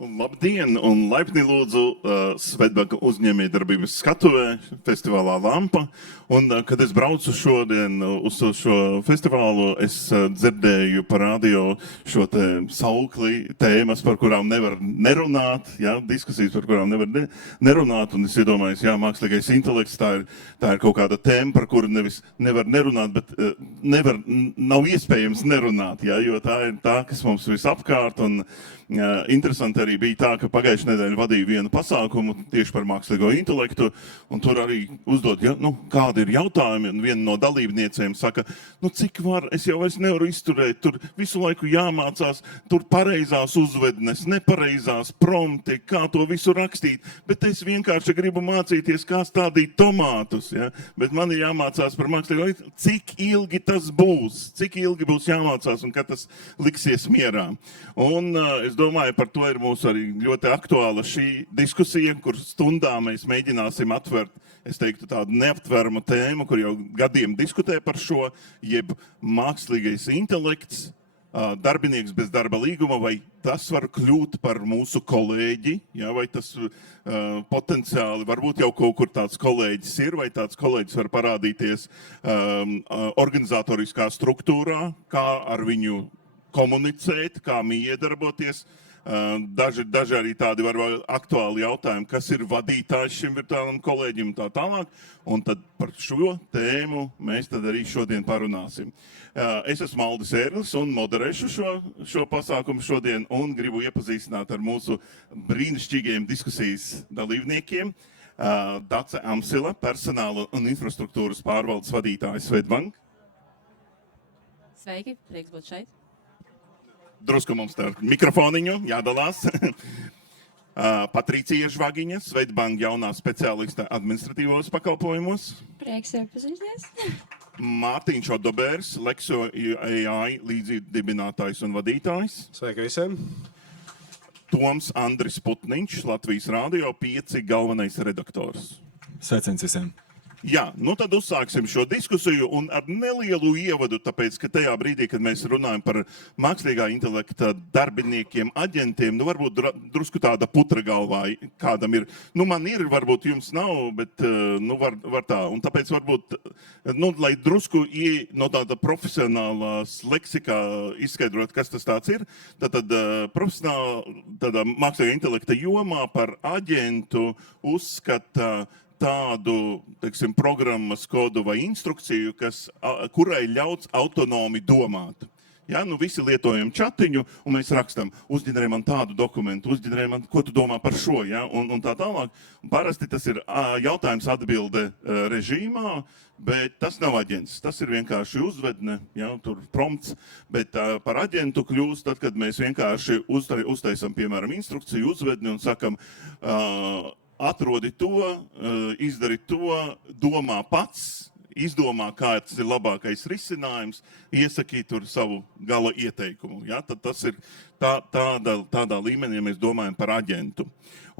Labdien un laipni lūdzu Svedbanka uzņēmējdarbības skatuvē festivālā Lampa. Un, kad es braucu šodien uz šo festivālu, es dzirdēju pa radio šo te saukli tēmas, par kurām nevar nerunāt, ja, diskusijas, par kurām nevar nerunāt. Un es iedomājos, jā, mākslīgais intelekts, tā ir kaut kāda tēma, par kuru nevis nevar nerunāt, bet nav iespējams nerunāt, ja, jo tā ir tā, kas mums visapkārt. Un interesanti arī bija tā, ka pagājušajā nedēļā vadīja vienu pasākumu tieši par mākslīgo intelektu, un tur arī uzdod, ja, kādi ir jautājumi, un viena no dalībniecēm saka, cik var, es jau vairs nevaru izturēt, tur visu laiku jāmācās, tur pareizās uzvednes, nepareizās prompti, kā to visu rakstīt, bet es vienkārši gribu mācīties, kā stādīt tomātus, ja, bet man ir jāmācās par mākslīgo intelektu, cik ilgi tas būs, cik ilgi būs jāmācās, un kad tas liksies mierā. Un es domāju, par to ir mūsu arī ļoti aktuāla šī diskusija, kur stundā mēs mēģināsim atvert, es teiktu, tādu neaptveramu tēmu, kur jau gadiem diskutē par šo, jeb mākslīgais intelekts, darbinieks bez darba līguma, vai tas var kļūt par mūsu kolēģi, ja, vai tas potenciāli, varbūt jau kaut kur tāds kolēģis ir, vai tāds kolēģis var parādīties organizatoriskā struktūrā, kā ar viņu komunicēt, kā iedarboties. Daži arī tādi varbūt aktuāli jautājumi, kas ir vadītājs šim virtuālam kolēģim un tā tālāk. Un tad par šo tēmu mēs tad arī šodien parunāsim. Es esmu Aldis Ērlis un moderēšu šo pasākumu šodien un gribu iepazīstināt ar mūsu brīnišķīgiem diskusijas dalībniekiem. Dace Amsila, personāla un infrastruktūras pārvaldes vadītāja Svedbank. Sveiki, prieks būt šeit. Drusku mums tā mikrofoniņu jādalās. Patricija Žvagiņa, Svedbank jaunā speciāliste administratīvos pakalpojumos. Prieks iepazīties. Mārtiņš Odobērs, Lexo AI līdzdibinātājs un vadītājs. Sveiki visiem. Toms Andris Putniņš, Latvijas Rādio 5 galvenais redaktors. Sveiciens visiem. Jā, tad uzsāksim šo diskusiju un ar nelielu ievadu, tāpēc, ka tajā brīdī, kad mēs runājam par mākslīgā intelekta darbiniekiem, aģentiem, varbūt drusku tāda putra galvā kādam ir. Man ir, varbūt jums nav, bet var tā. Un tāpēc varbūt, lai drusku no tāda profesionālās leksikā izskaidrot, kas tas tāds ir, tad profesionāla tādā mākslīgā intelekta jomā par aģentu uzskata tādu, teiksim, programmas kodu vai instrukciju, kurai ļauts autonomi domāt. Ja, visi lietojam čatiņu, un mēs rakstam, uzģenerē man tādu dokumentu, uzģenerē man, ko tu domā par šo, ja, un tā tālāk. Parasti tas ir jautājums atbilde režīmā, bet tas nav aģents. Tas ir vienkārši uzvedne, ja, tur prompts, bet par aģentu kļūst tad, kad mēs vienkārši uztaisam, piemēram, instrukciju uzvedni un sakam, atrodi to, izdari to, domā pats, izdomā, kāds ir labākais risinājums, iesakī tur savu gala ieteikumu. Ja? Tad tas ir tādā līmenī, ja mēs domājam par aģentu.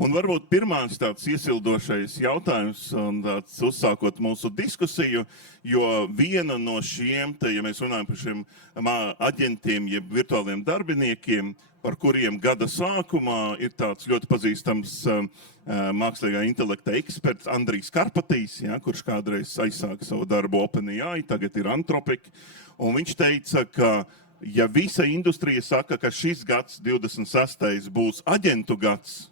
Un varbūt pirmais tāds iesildošais jautājums, un tāds uzsākot mūsu diskusiju, jo viena no šiem, ja mēs runājam par šiem aģentiem, jeb virtuāliem darbiniekiem, par kuriem gada sākumā ir tāds ļoti pazīstams mākslīgā intelekta eksperts Andrijs Karpatīs, ja, kurš kādreiz aizsāka savu darbu OpenAI, tagad ir Anthropic, un viņš teica, ka ja visa industrija saka, ka šis gads, 26. būs aģentu gads,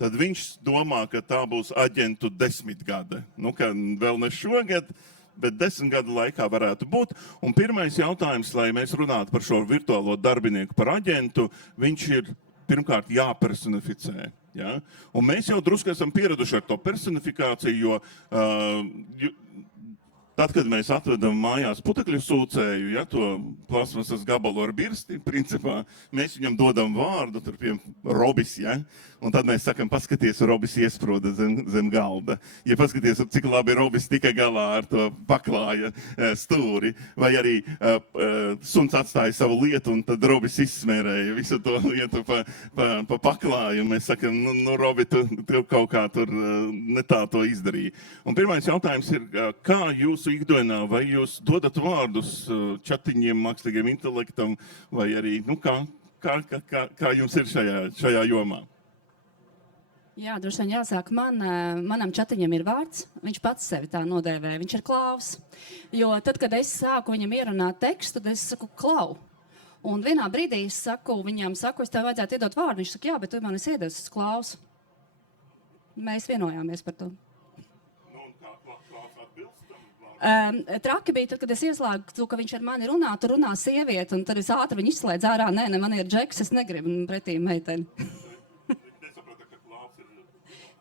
tad viņš domā, ka tā būs aģentu 10 gada. Ka vēl ne šogad, bet 10 gadu laikā varētu būt. Un pirmais jautājums, lai mēs runātu par šo virtuālo darbinieku par aģentu, viņš ir pirmkārt jāpersonificē. Ja? Un mēs jau drusku esam pieraduši ar to personifikāciju, jo tad, kad mēs atvedam mājās putekļu sūcēju, ja, to plasmasas gabalu ar birsti, principā, mēs viņam dodam vārdu, tur pie Robis, ja, un tad mēs sakam, paskaties, Robis iesprūda zem galda. Ja paskaties, cik labi Robis tika galā ar to paklāja stūri, vai arī suns atstāja savu lietu, un tad Robis izsmērēja visu to lietu pa paklāju, un mēs sakam, Robi, tu kaut kā tur ne tā to izdarīja. Un pirmais jautājums ir, kā jūsu ikdienā, vai jūs dodat vārdus čatiņiem, mākslīgiem intelektam, vai arī, kā jums ir šajā jomā? Jā, droši vien jāsāk. Manam čatiņam ir vārds. Viņš pats sevi tā nodēvē. Viņš ir Klaus. Jo tad, kad es sāku viņam ierunāt tekstu, tad es saku Klau. Un vienā brīdī es viņam saku, es tev vajadzētu iedot vārdu. Viņš saka, jā, bet tu man esi iedevis uz Klaus. Mēs vienojāmies par to. Nu, un kā Klaus atbilst tam vārdam? Traki bija tad, kad es ieslēgtu, ka viņš ar mani runā, tur runā sieviete, un tad es ātri viņu izslēdzu ārā. Nē, man ir Džeks, es negribu pretī meiteni.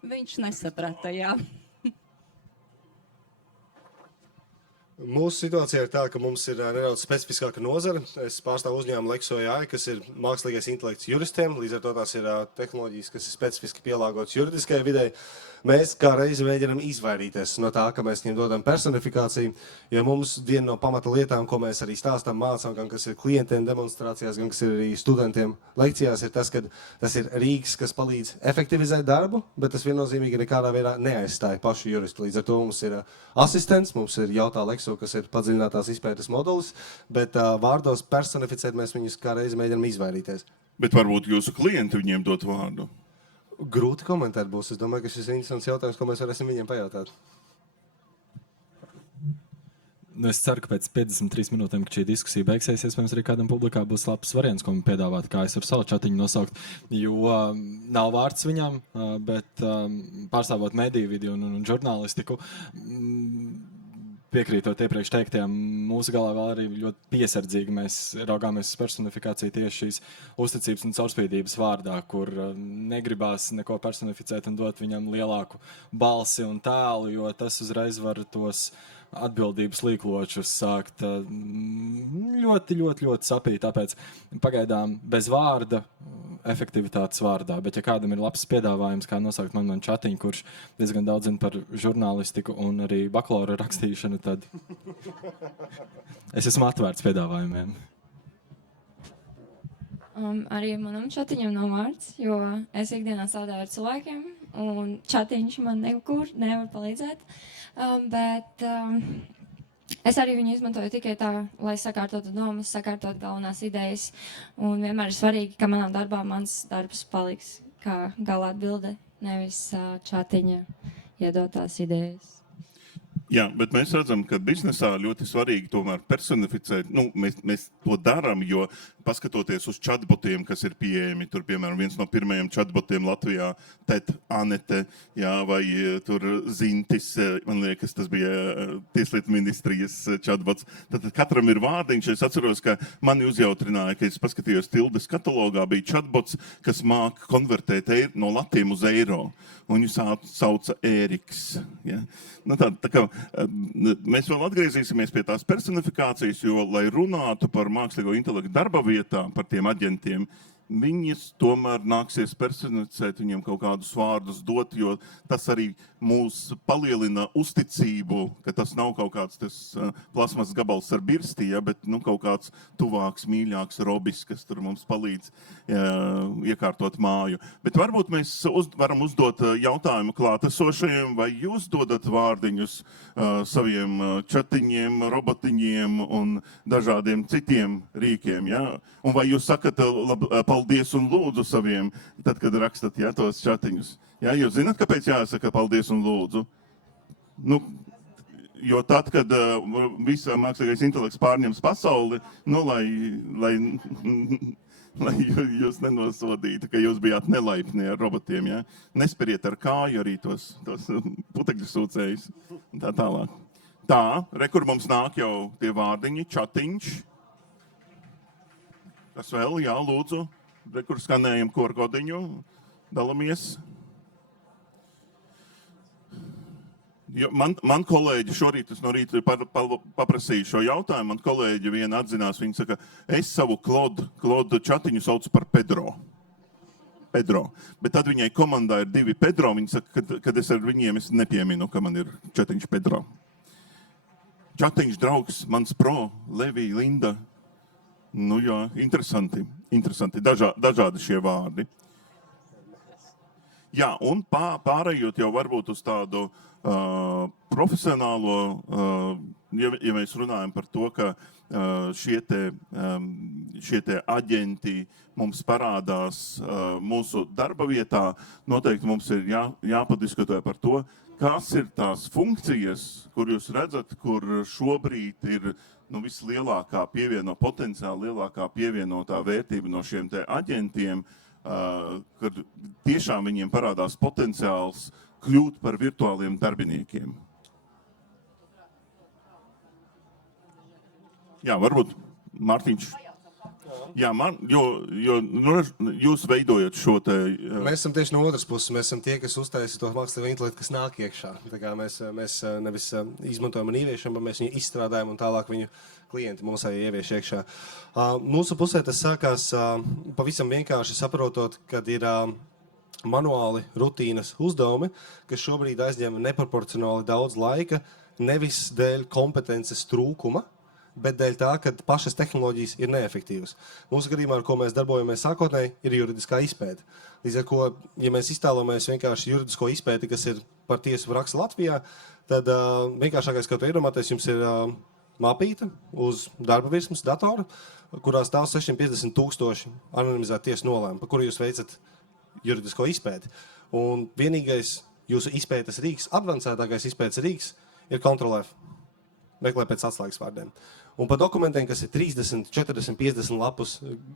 Viņš nesaprata, jā. Mūsu situācija ir tā, ka mums ir nedaudz specifiskāka nozara. Es pārstāvu uzņēmumu Lexo AI, kas ir mākslīgais intelekts juristiem. Līdz ar to tās ir tehnoloģijas, kas ir specifiski pielāgotas juridiskajai videi. Mēs kā reizi mēģinām izvairīties no tā, ka mēs viņiem dodam personifikāciju, jo mums viena no pamata lietām, ko mēs arī stāstām, mācām, gan kas ir klientiem demonstrācijās, gan kas ir arī studentiem lekcijās, ir tas, ka tas ir rīks, kas palīdz efektivizēt darbu, bet tas viennozīmīgi nekādā veidā neaizstāja pašu juristu. Līdz ar to mums ir asistents, mums ir Jautā Lexo, kas ir padziļinātās izpētes modulis, bet vārdos personificēt mēs viņus kā reizi mēģinām izvairīties. Bet varbūt jūsu klienti viņiem dot vārdu. Grūti komentēt būs. Es domāju, ka šis ir interesants jautājums, ko mēs varēsim viņiem pajautāt. Nu, es ceru, ka pēc 53 minūtēm, kad šī diskusija beigsies, iespējams, arī kādam publikā būs labs variants, ko man piedāvāt, kā es varu savu čatiņu nosaukt. Jo nav vārds viņam, bet pārstāvot mediju vidi un žurnālistiku, piekrītot iepriekš teiktajām, mūsu galā vēl arī ļoti piesardzīgi mēs raugāmies uz personifikāciju tieši šīs uzticības un caurspīdības vārdā, kur negribās neko personificēt un dot viņam lielāku balsi un tēlu, jo tas uzreiz var tos atbildības līkločus sākt ļoti, ļoti, ļoti sapīt. Tāpēc pagaidām bez vārda, efektivitātes vārdā. Bet ja kādam ir labs piedāvājums, kā nosaukt man čatiņu, kurš diezgan daudz zina par žurnālistiku un arī bakalaura rakstīšanu, tad es esmu atvērts piedāvājumiem. Arī manam čatiņam nav vārds, jo es ikdienā strādāju ar cilvēkiem, un čatiņš man nevar palīdzēt. Bet es arī viņu izmantoju tikai tā, lai sakārtotu domas, sakārtotu galvenās idejas. Un vienmēr ir svarīgi, ka manā darbā mans darbs paliks kā gala atbilde, nevis čatiņa iedotās idejas. Jā, bet mēs redzam, ka biznesā ļoti svarīgi tomēr personificēt. Nu, mēs to darām, jo paskatoties uz chatbotiem, kas ir pieejami, tur, piemēram, viens no pirmajiem chatbotiem Latvijā, Tet Anete, jā, vai tur Zintis, man liekas, tas bija Tieslietu ministrijas chatbots. Tad katram ir vārdiņš. Es atceros, ka mani uzjautrināja, ka es paskatījos Tildes katalogā, bija chatbots, kas māk konvertēt no latiem uz eiro. Un viņu sauca Ēriks. Ja? Nu, tā kā mēs vēl atgriezīsimies pie tās personifikācijas, jo, lai runātu par mākslīgo intelektu darba vietā, par tiem aģentiem, viņas tomēr nāksies personificēt, viņiem kaut kādus vārdus dot, jo tas arī mūs palielina uzticību, ka tas nav kaut kāds tas plasmas gabals ar birstī, ja, bet nu, kaut kāds tuvāks, mīļāks robis, kas tur mums palīdz iekārtot māju. Bet varbūt mēs varam uzdot jautājumu klātesošajiem, vai jūs dodat vārdiņus saviem čatiņiem, robotiņiem un dažādiem citiem rīkiem, ja? Un vai jūs sakat paldies un lūdzu saviem, tad, kad rakstat tos čatiņus? Ja, jūs zināt, kāpēc jāsaka paldies un lūdzu? Nu, jo tad, kad visa mākslīgais intelekts pārņems pasauli, nu, lai jūs nenosodītu, ka jūs bijāt nelaipni ar robotiem, ja? Nesperiet ar kāju arī tos putekļu sūcējus un tā tālāk. Tā, kur mums nāk jau tie vārdiņi, čatiņš. Kas vēl? Jā, lūdzu. Kur skanējam korkodiņu, dalamies. Man kolēģi šorīt, es no rīta paprasīju šo jautājumu, man kolēģi viena atzinās, viņa saka, es savu Klodu čatiņu saucu par Pedro. Bet tad viņai komandā ir 2 Pedro, viņa saka, kad es ar viņiem es nepieminu, ka man ir čatiņš Pedro. Čatiņš draugs, mans pro, Levija, Linda. Nu jā, interesanti. Dažādi šie vārdi. Jā, un pārējot jau varbūt uz tādu profesionālo, ja mēs runājam par to, ka šie te aģenti mums parādās mūsu darba vietā, noteikti mums ir jāpadiskutē par to, kas ir tās funkcijas, kur jūs redzat, kur šobrīd ir vislielākā potenciāli lielākā pievienotā vērtība no šiem te aģentiem, kad tiešām viņiem parādās potenciāls kļūt par virtuāliem darbiniekiem. Jā, varbūt Mārtiņš. Jā, jūs veidojat šo te... Mēs esam tieši no otras puses. Mēs esam tie, kas uztaisa to mākslīgo intelektu, kas nāk iekšā. Tā kā mēs nevis izmantojam un ieviešam, bet mēs viņu izstrādājam un tālāk viņu klienti mums arī ievieš iekšā. Mūsu pusē tas sākās pavisam vienkārši saprotot, kad ir manuāli rutīnas uzdevumi, kas šobrīd aizņem neproporcionāli daudz laika, nevis dēļ kompetences trūkuma, bet dēļ tā, ka pašas tehnoloģijas ir neefektīvas. Mūsu gadījumā, ar ko mēs darbojamies sākotnēji, ir juridiskā izpēte. Līdz ar ko, ja mēs iztēlojamies vienkārši juridisko izpēti, kas ir par tiesu rakstu Latvijā, tad vienkāršākais, kā to iedomāties, jums ir mapīte uz darba virsmas datora, kurā stāv 650,000 anonimizētu tiesu nolēmumu, par kuru jūs veicat juridisko izpēti. Un vienīgais jūsu izpētes rīks, advancētākais izpētes rīks, ir Ctrl+F. Meklē pēc atslēgas vārdiem. Un par dokumentiem, kas ir 30, 40, 50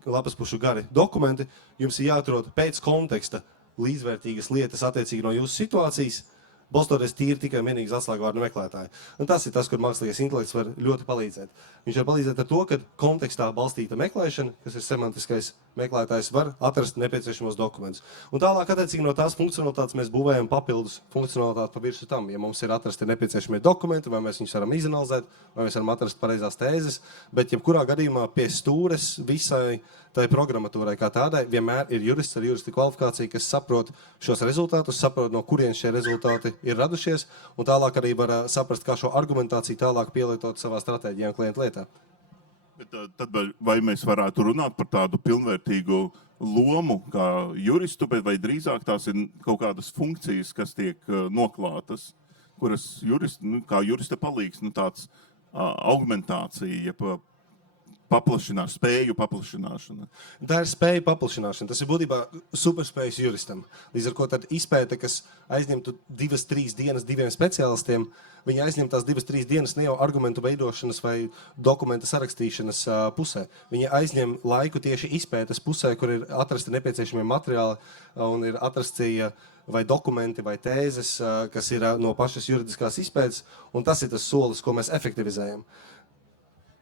lapas pušu gari dokumenti, jums ir jāatrod pēc konteksta līdzvērtīgas lietas attiecīgi no jūsu situācijas, balstoties tīri tikai vienīgas atslēgvārdu meklētāji. Un tas ir tas, kur mākslīgais intelekts var ļoti palīdzēt. Viņš var palīdzēt ar to, ka kontekstā balstīta meklēšana, kas ir semantiskais meklētājs, var atrast nepieciešamos dokumentus. Un tālāk, attiecīgi no tās funkcionalitātes, mēs būvējam papildus funkcionalitāti pa virsu tam. Ja mums ir atrasti nepieciešamie dokumenti, vai mēs viņus varam izanalizēt, vai mēs varam atrast pareizās tēzes, bet jebkurā gadījumā pie stūres visai tai programmatūrai kā tādai vienmēr ir jurists ar juristu kvalifikāciju, kas saprot šos rezultātus, saprot, no kurienes šie rezultāti ir radušies, un tālāk arī var saprast, kā šo argumentāciju tālāk pielietot savā stratēģijā un klientu lietā. Bet tad vai mēs varētu runāt par tādu pilnvērtīgu lomu kā juristu, bet vai drīzāk tās ir kaut kādas funkcijas, kas tiek noklātas, kuras kā jurista palīgs, tāds augmentācija, spēju paplašināšana. Tā ir spēju paplašināšana. Tas ir būtībā superspējas juristam. Līdz ar ko tad izpēte, kas aizņemtu 2-3 dienas diviem speciālistiem, viņi aizņem tās 2-3 dienas ne jau argumentu veidošanas vai dokumenta sarakstīšanas pusē. Viņi aizņem laiku tieši izpētes pusē, kur ir atrasti nepieciešamie materiāli un ir atrasti vai dokumenti vai tēzes, kas ir no pašas juridiskās izpētes, un tas ir tas solis, ko mēs efektivizējam.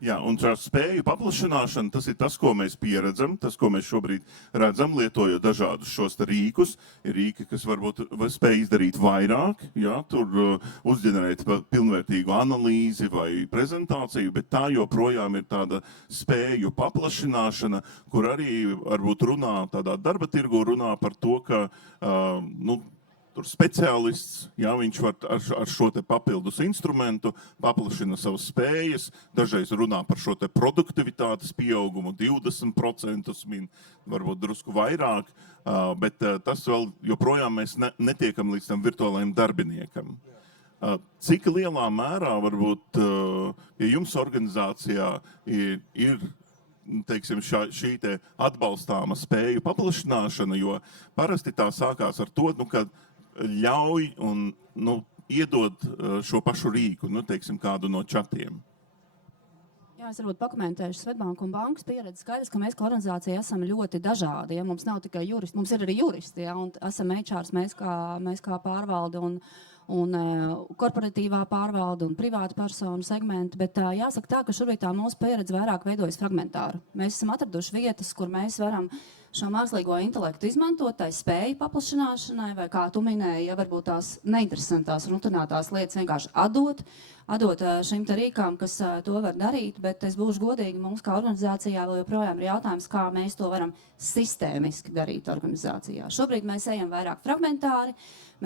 Jā, un ar spēju paplašināšanu tas ir tas, ko mēs pieredzam, tas, ko mēs šobrīd redzam, lietojot dažādus šos rīkus. Ir rīki, kas varbūt spēj izdarīt vairāk, jā, tur uzģenerēt pilnvērtīgu analīzi vai prezentāciju, bet tā joprojām ir tāda spēju paplašināšana, kur arī varbūt runā tādā darba tirgu runā par to, ka tur speciālists, jā, viņš var ar šo te papildus instrumentu paplašina savas spējas, dažreiz runā par šo te produktivitātes pieaugumu 20%, varbūt drusku vairāk, bet tas vēl joprojām mēs netiekam līdz tam virtuālajiem darbiniekam. Cik lielā mērā varbūt ja jums organizācijā ir teiksim, šī te atbalstāma spēju paplašināšana, jo parasti tā sākās ar to, ka ļauj un iedod šo pašu rīku, teiksim, kādu no čatiem. Jā, es varbūt pakomentēšu Svetbanku un bankas pieredzi. Skaidrs, ka mēs kā organizācija esam ļoti dažādi. Ja? Mums nav tikai juristi, mums ir arī juristi, ja? Un esam HRs, mēs kā pārvalde un korporatīvā pārvalde un privāta personu segmenti, bet jāsaka tā, ka šobrīd tā mūsu pieredze vairāk veidojas fragmentāri. Mēs esam atraduši vietas, kur mēs varam šo mākslīgo intelektu izmantot, tai spēju paplašināšanai, vai kā tu minēji, ja varbūt tās neinteresantās, rutinētās lietas vienkārši atdot šim te rīkām, kas to var darīt, bet es būšu godīgi, mums kā organizācijā vēl joprojām ir jautājums, kā mēs to varam sistēmiski darīt organizācijā. Šobrīd mēs ejam vairāk fragmentāri,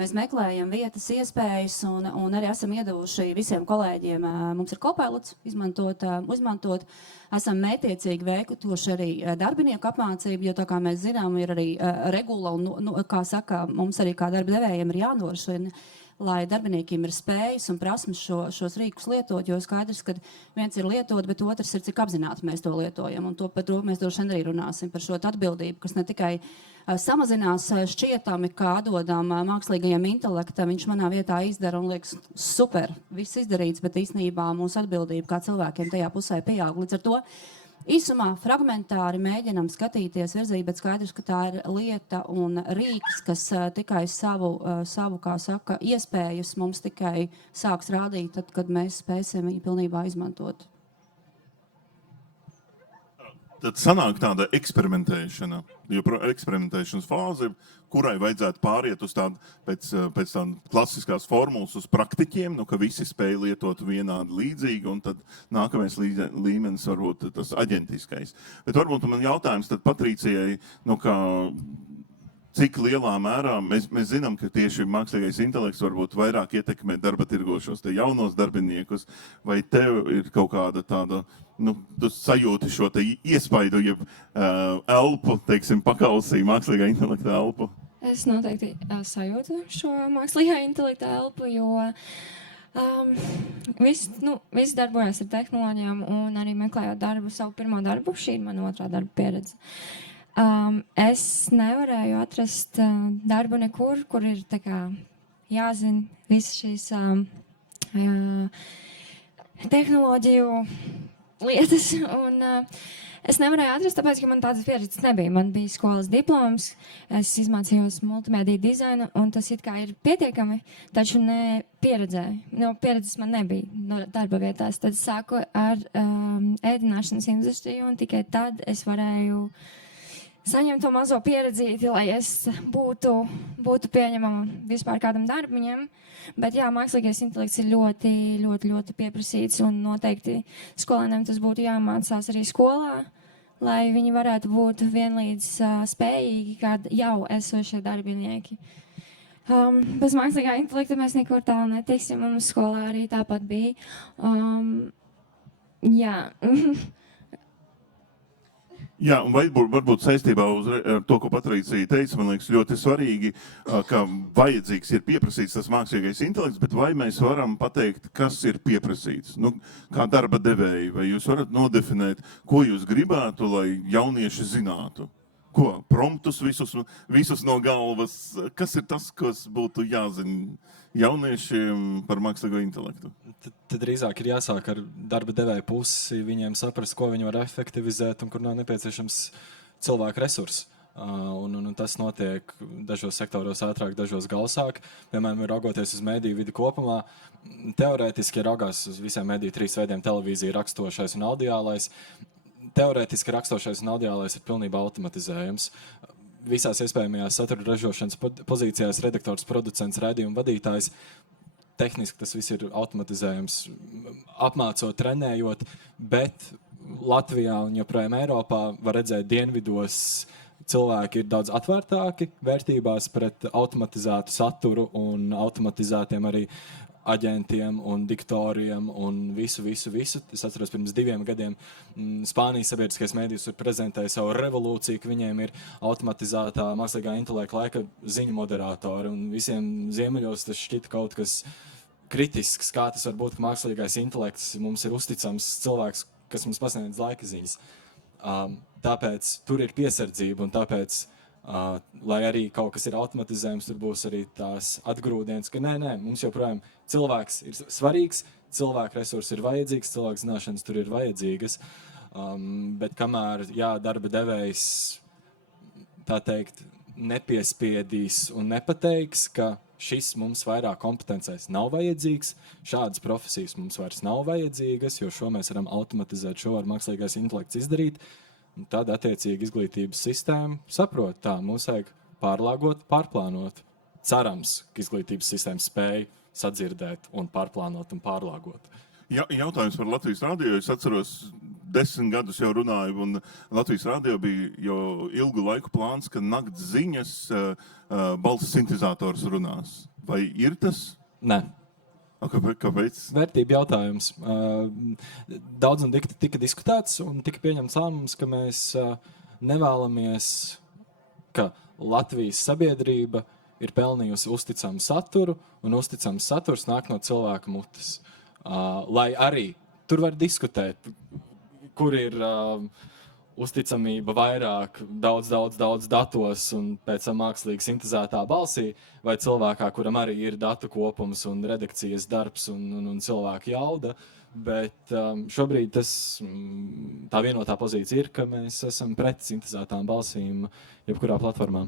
mēs meklējam vietas, iespējas un arī esam iedevuši visiem kolēģiem, mums ir Copilots izmantot, esam mētiecīgi veikuši arī darbinieku apmācību, jo tā kā mēs zinām, ir arī regula un, kā saka, mums arī kā darba devējiem ir jānorošina, lai darbiniekiem ir spējas un prasmes šos rīkus lietot, jo skaidrs, ka viens ir lietot, bet otrs ir, cik apzināti mēs to lietojam. Un par to mēs droši vien arī runāsim, par šo atbildību, kas ne tikai samazinās šķietami, kā atdodam mākslīgajam intelektam, viņš manā vietā izdara un liekas super, viss izdarīts, bet īstenībā mūsu atbildība kā cilvēkiem tajā pusē pieaug. Līdz ar to īsumā fragmentāri mēģinam skatīties virzībā, bet skaidrs, ka tā ir lieta un rīks, kas tikai savu, kā saka, iespējas mums tikai sāks rādīt, tad, kad mēs spēsim viņu pilnībā izmantot. Tad sanāk tāda eksperimentēšana, eksperimentēšanas fāze, kurai vajadzētu pāriet uz tādu pēc tādas klasiskās formulas uz praktiķiem, ka visi spēj lietot vienādi līdzīgi, un tad nākamais līmenis varbūt tas aģentiskais. Bet varbūt man jautājums tad Patricijai, cik lielā mērā mēs zinām, ka tieši mākslīgais intelekts varbūt vairāk ietekmē darba tirgošos te jaunos darbiniekus, vai tev ir kaut kāda tāda, tu sajūti šo te iespaidu, jeb elpu, teiksim, pakausī mākslīgā intelekta elpu? Es noteikti sajūtu šo mākslīgā intelekta elpu, jo viss darbojas ar tehnoloģijām un arī meklējot darbu, savu pirmo darbu, šī ir mana otrā darba pieredze. Es nevarēju atrast darbu nekur, kur ir tā kā jāzina visas šīs tehnoloģiju lietas. Un, es nevarēju atrast, tāpēc, ka man tādas pieredzes nebija. Man bija skolas diploms, es izmācījos multimediju dizainu, un tas it kā ir pietiekami, taču ne pieredzēju. No pieredzes man nebija no darba vietās. Tad sāku ar ēdināšanas industriju, un tikai tad es varēju saņemt to mazo pieredzīti, lai es būtu pieņemama vispār kādam darbiņam. Bet jā, mākslīgais intelekts ir ļoti, ļoti, ļoti pieprasīts, un noteikti skolēniem tas būtu jāmācās arī skolā, lai viņi varētu būt vienlīdz spējīgi kā jau esošie darbinieki. Bez mākslīgā intelekta mēs nekur tālu netiksim, un skolā arī tāpat bija. Jā. Jā, un varbūt saistībā ar to, ko Patricija teica, man liekas ļoti svarīgi, ka vajadzīgs ir pieprasīts tas mākslīgais intelekts, bet vai mēs varam pateikt, kas ir pieprasīts? Kā darba devēji, vai jūs varat nodefinēt, ko jūs gribētu, lai jaunieši zinātu? Ko? Promptus visus no galvas? Kas ir tas, kas būtu jāzina jauniešiem par mākslīgo intelektu? Tad drīzāk ir jāsāk ar darba devēja pusi, viņiem saprast, ko viņi var efektivizēt un kur nav nepieciešams cilvēku resursi. Un tas notiek dažos sektoros ātrāk, dažos gausāk. Piemēram, raugoties uz mediju vidi kopumā, teorētiski raugās uz visiem mediju 3 veidiem: televīzija, rakstošais un audiālais. Teorētiski rakstošais un audiālais ir pilnībā automatizējams. Visās iespējamajās satura ražošanas pozīcijās redaktors, producents, raidījuma vadītājs. Tehniski tas viss ir automatizējams, apmācot, trenējot, bet Latvijā un joprojām Eiropā var redzēt dienvidos cilvēki ir daudz atvērtāki vērtībās pret automatizētu saturu un automatizētiem arī aģentiem un diktoriem un visu. Es atceros, pirms 2 gadiem Spānijas sabiedriskais mēdījis prezentēja savu revolūciju, ka viņiem ir automatizētā mākslīgā intelekta laika ziņu moderatori, un visiem ziemeļos tas šķita kaut kas kritisks, kā tas var būt, ka mākslīgais intelekts mums ir uzticams cilvēks, kas mums pasniedz laika ziņas. Tāpēc tur ir piesardzība, un tāpēc lai arī kaut kas ir automatizējums, tur būs arī tās atgrūdienas, ka nē, mums joprojām cilvēks ir svarīgs, cilvēku resursi ir vajadzīgs, cilvēku zināšanas tur ir vajadzīgas, bet kamēr, darba devējs, tā teikt, nepiespiedīs un nepateiks, ka šis mums vairāk kompetencēs nav vajadzīgs, šādas profesijas mums vairs nav vajadzīgas, jo šo mēs varam automatizēt, šo var mākslīgais intelekts izdarīt. Un tad, attiecīgi, izglītības sistēma saprot, tā mums vajag pārlāgot, pārplānot. Cerams, ka izglītības sistēma spēj sadzirdēt un pārplānot un pārlāgot. Jautājums par Latvijas radio. Es atceros, 10 gadus jau runāju, un Latvijas radio bija jau ilgu laiku plāns, ka nakts ziņas balss sintetizators runās. Vai ir tas? Nē. Kāpēc? Vērtība jautājums. Daudz un tika diskutēts un tika pieņemts lēmums, ka mēs nevēlamies, ka Latvijas sabiedrība ir pelnījusi uzticamu saturu, un uzticams saturs nāk no cilvēka mutes. Lai arī tur var diskutēt, kur ir uzticamība vairāk, daudz datos un pēc tam mākslīgi sintezētā balsī, vai cilvēkā, kuram arī ir datu kopums un redakcijas darbs un cilvēka jauda. Bet šobrīd tā vienotā pozīcija ir, ka mēs esam pret sintezētām balsīm jebkurā platformā.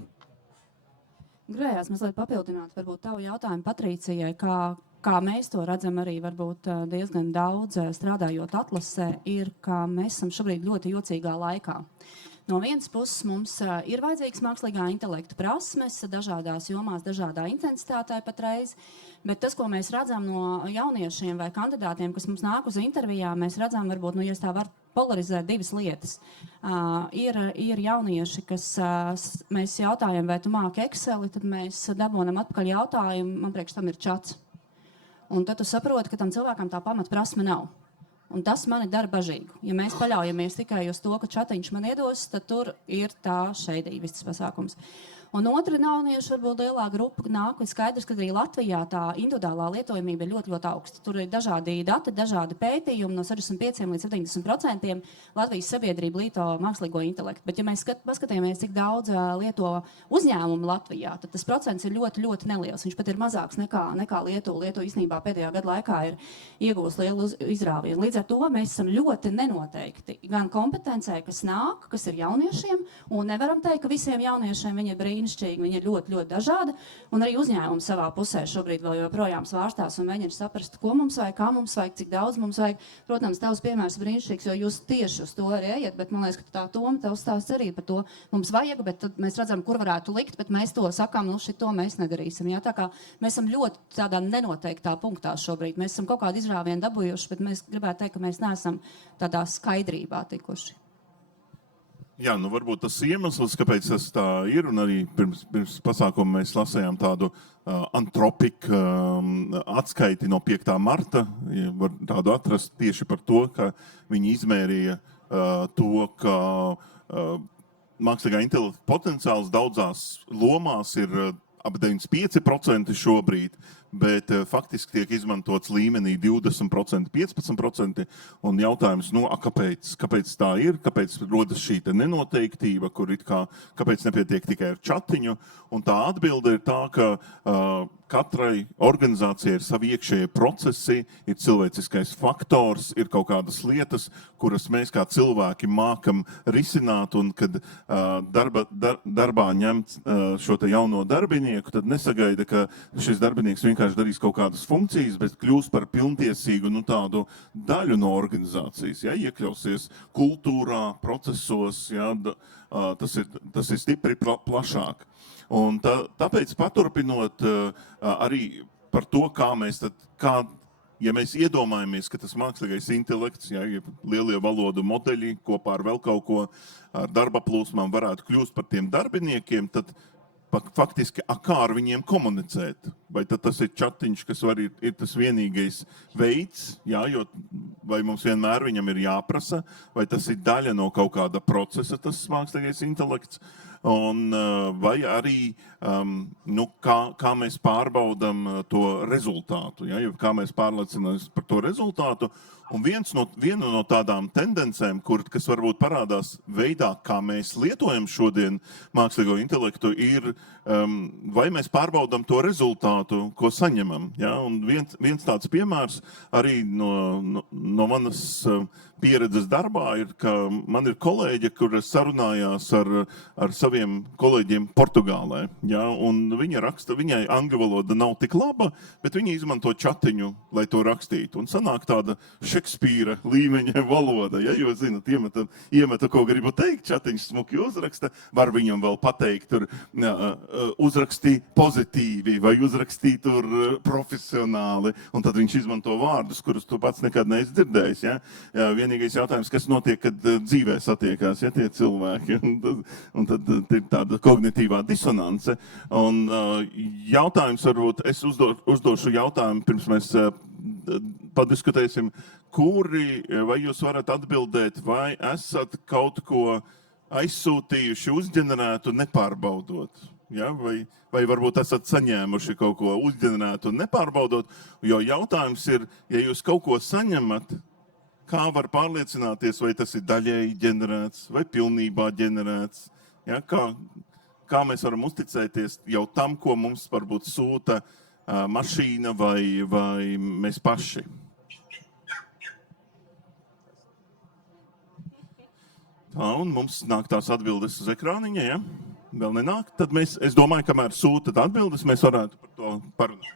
Gribējās mazliet papildināt, varbūt tavu jautājumu Patricijai, kā mēs to redzam arī varbūt diezgan daudz strādājot atlasē, ir, ka mēs esam šobrīd ļoti jocīgā laikā. No vienas puses mums ir vajadzīgs mākslīgā intelekta prasmes, dažādās jomās, dažādā intensitātē patreiz, bet tas, ko mēs redzam no jauniešiem vai kandidātiem, kas mums nāk uz intervijām, mēs redzam, varbūt, ja tā var polarizēt divas lietas. Ir jaunieši, kas mēs jautājam, vai tu māki Exceli, tad mēs dabonam atpakaļ jautājumu, man priekš tam ir čats. Un tad tu saproti, ka tam cilvēkam tā pamatprasme nav. Un tas mani dara bažīgu. Ja mēs paļaujamies tikai uz to, ka čatiņš man iedos, tad tur ir tā šeidīgi viss pasākums. Un otra jaunieši, varbūt lielā grupa nāk, skaidrs, ka arī Latvijā tā individuālā lietojamība ir ļoti, ļoti augsta. Tur ir dažādi dati, dažādi pētījumi, no 65 līdz 70% Latvijas sabiedrība lieto mākslīgo intelektu. Bet ja mēs paskatāmies, cik daudz lieto uzņēmumu Latvijā, tad tas procents ir ļoti, ļoti neliels. Viņš pat ir mazāks nekā Lietuva. Lietuva īstenībā pēdējā gada laikā ir iegūst lielu izrāvienu. Līdz ar to mēs esam ļoti nenoteikti gan kompetencē, kas nāk, kas ir jauniešiem, un nevaram teikt, ka visiem jauniešiem viņi ir brīnišķīgi, viņi ir ļoti, ļoti dažādi, un arī uzņēmumi savā pusē šobrīd vēl joprojām svārstās un mēģina saprast, ko mums vajag, kā mums vajag, cik daudz mums vajag. Protams, tavs piemērs brīnišķīgs, jo jūs tieši uz to arī ejat, bet man liekas, ka tā Toma tavs stāsts arī par to mums vajag, bet tad mēs redzam, kur varētu likt, bet mēs to sakām, šito mēs nedarīsim. Jā? Tā kā mēs esam ļoti tādā nenoteiktā punktā šobrīd. Mēs esam kaut kādu izrāvienu dabūjuši, bet mēs gribētu teikt, ka mēs neesam tādā skaidrībā tikuši. Jā, varbūt tas iemesls, kāpēc tas tā ir, un arī pirms pasākuma mēs lasējām tādu Anthropic atskaiti no 5. marta. Var tādu atrast tieši par to, ka viņi izmērīja to, ka mākslīgā intelekta potenciāls daudzās lomās ir ap 95% šobrīd, bet faktiski tiek izmantots līmenī 20%, 15%. Un jautājums, kāpēc tā ir, kāpēc rodas šī nenoteiktība, kur kāpēc nepietiek tikai ar čatiņu. Un tā atbilde ir tā, ka katrai organizācijai ir savi iekšējie procesi, ir cilvēciskais faktors, ir kaut kādas lietas, kuras mēs kā cilvēki mākam risināt, un kad darbā ņemt šo jauno darbinieku, tad nesagaida, ka šis darbinieks vienkārši darīs kaut kādas funkcijas, bet kļūs par pilntiesīgu tādu daļu no organizācijas, ja, iekļausies kultūrā, procesos, ja, tas ir stipri plašāk. Un tāpēc paturpinot arī par to, ja mēs iedomājamies, ka tas mākslīgais intelekts, ja lielie valodu modeļi kopā ar vēl kaut ko ar darba plūsmām varētu kļūst par tiem darbiniekiem, tad faktiski kā ar viņiem komunicēt. Vai tad tas ir čatiņš, kas ir tas vienīgais veids, jā, vai mums vienmēr viņam ir jāprasa, vai tas ir daļa no kaut kāda procesa, tas mākslīgais intelekts. Un, vai arī kā mēs pārbaudam to rezultātu, ja? Kā mēs pārliecinamies par to rezultātu. Un viena no tādām tendencēm, kas varbūt parādās veidā, kā mēs lietojam šodien mākslīgo intelektu, ir, vai mēs pārbaudam to rezultātu, ko saņemam. Ja? Un viens tāds piemērs arī no manas pieredzes darbā ir, ka man ir kolēģe, kur sarunājās ar saviem kolēģiem Portugālē. Ja? Un viņai angļu valoda nav tik laba, bet viņa izmanto čatiņu, lai to rakstītu. Un sanāk tāda Šekspīra līmeņa valoda. Ja? Jo, zinat, iemeta, ko gribu teikt, čatiņš smuki uzraksta, var viņam vēl pateikt, tur uzrakstī pozitīvi vai uzrakstī tur profesionāli. Un tad viņš izmanto vārdus, kurus tu pats nekad neesi dzirdējis. Ja? Vienīgais jautājums, kas notiek, kad dzīvē satiekās, ja, tie cilvēki. Un tad ir tāda kognitīvā disonance. Un jautājums varbūt, es uzdošu jautājumu, pirms mēs padiskutēsim, vai jūs varat atbildēt, vai esat kaut ko aizsūtījuši, uzģenerētu, nepārbaudot? Ja? Vai varbūt esat saņēmuši kaut ko uzģenerētu un nepārbaudot, jo jautājums ir, ja jūs kaut ko saņemat, kā var pārliecināties, vai tas ir daļēji ģenerēts vai pilnībā ģenerēts? Ja? Kā mēs varam uzticēties jau tam, ko mums varbūt sūta mašīna vai mēs paši? Tā, un mums nāk tās atbildes uz ekrāniņa, ja? Vēl nenāk, tad es domāju, kamēr sūtat atbildes, mēs varētu par to parunāt.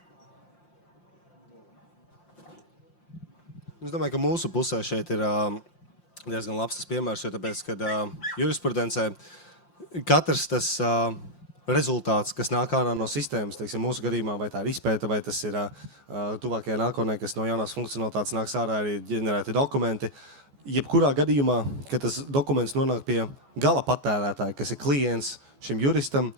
Es domāju, ka mūsu pusē šeit ir diezgan labs tas piemērs, jo tāpēc, kad jurisprudencē katrs tas rezultāts, kas nāk ārā no sistēmas, teiksim, mūsu gadījumā, vai tā ir izpēta, vai tas ir tuvākajā nākotnē, kas no jaunās funkcionalitātes nāks ārā, arī ģenerēti dokumenti. Jebkurā gadījumā, kad tas dokuments nonāk pie gala patērētāja, kas ir klients šim juristam,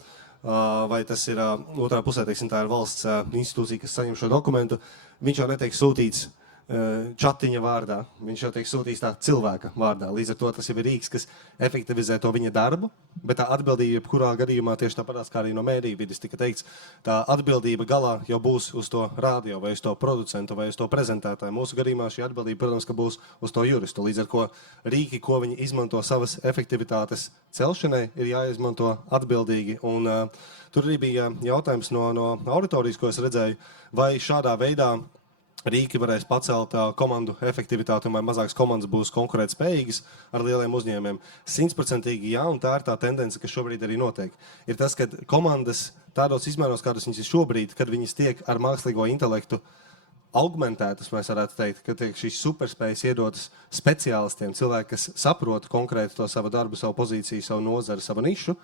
vai tas ir otrā pusē, teiksim, tā ir valsts institūcija, kas saņem šo dokumentu, viņš jau netiek sūtīts čatiņa vārdā, viņš jau tiek sūtīts tā cilvēka vārdā. Līdz ar to tas jau ir rīks, kas efektivizē to viņa darbu, bet tā atbildība jebkurā gadījumā tieši tāpatās, kā arī no mēdīju vides tika teikts, tā atbildība galā jau būs uz to radio, vai uz to producentu, vai uz to prezentētāju. Mūsu gadījumā šī atbildība, protams, ka būs uz to juristu. Līdz ar ko rīki, ko viņi izmanto savas efektivitātes celšanai, ir jāizmanto atbildīgi. Un tur arī bija jautājums no auditorijas, ko es redzēju, vai šādā veidā rīki varēs pacelt komandu efektivitāti, un vai mazākas komandas būs konkurētspējīgas ar lieliem uzņēmumiem. 100% jā, un tā ir tā tendence, kas šobrīd arī notiek. Ir tas, ka komandas tādos izmēros, kādas viņas ir šobrīd, kad viņas tiek ar mākslīgo intelektu augmentētas, mēs varētu teikt, ka tiek šīs superspējas iedotas speciālistiem, cilvēki, kas saprot konkrēti to savu darbu, savu pozīciju, savu nozari, savu nišu,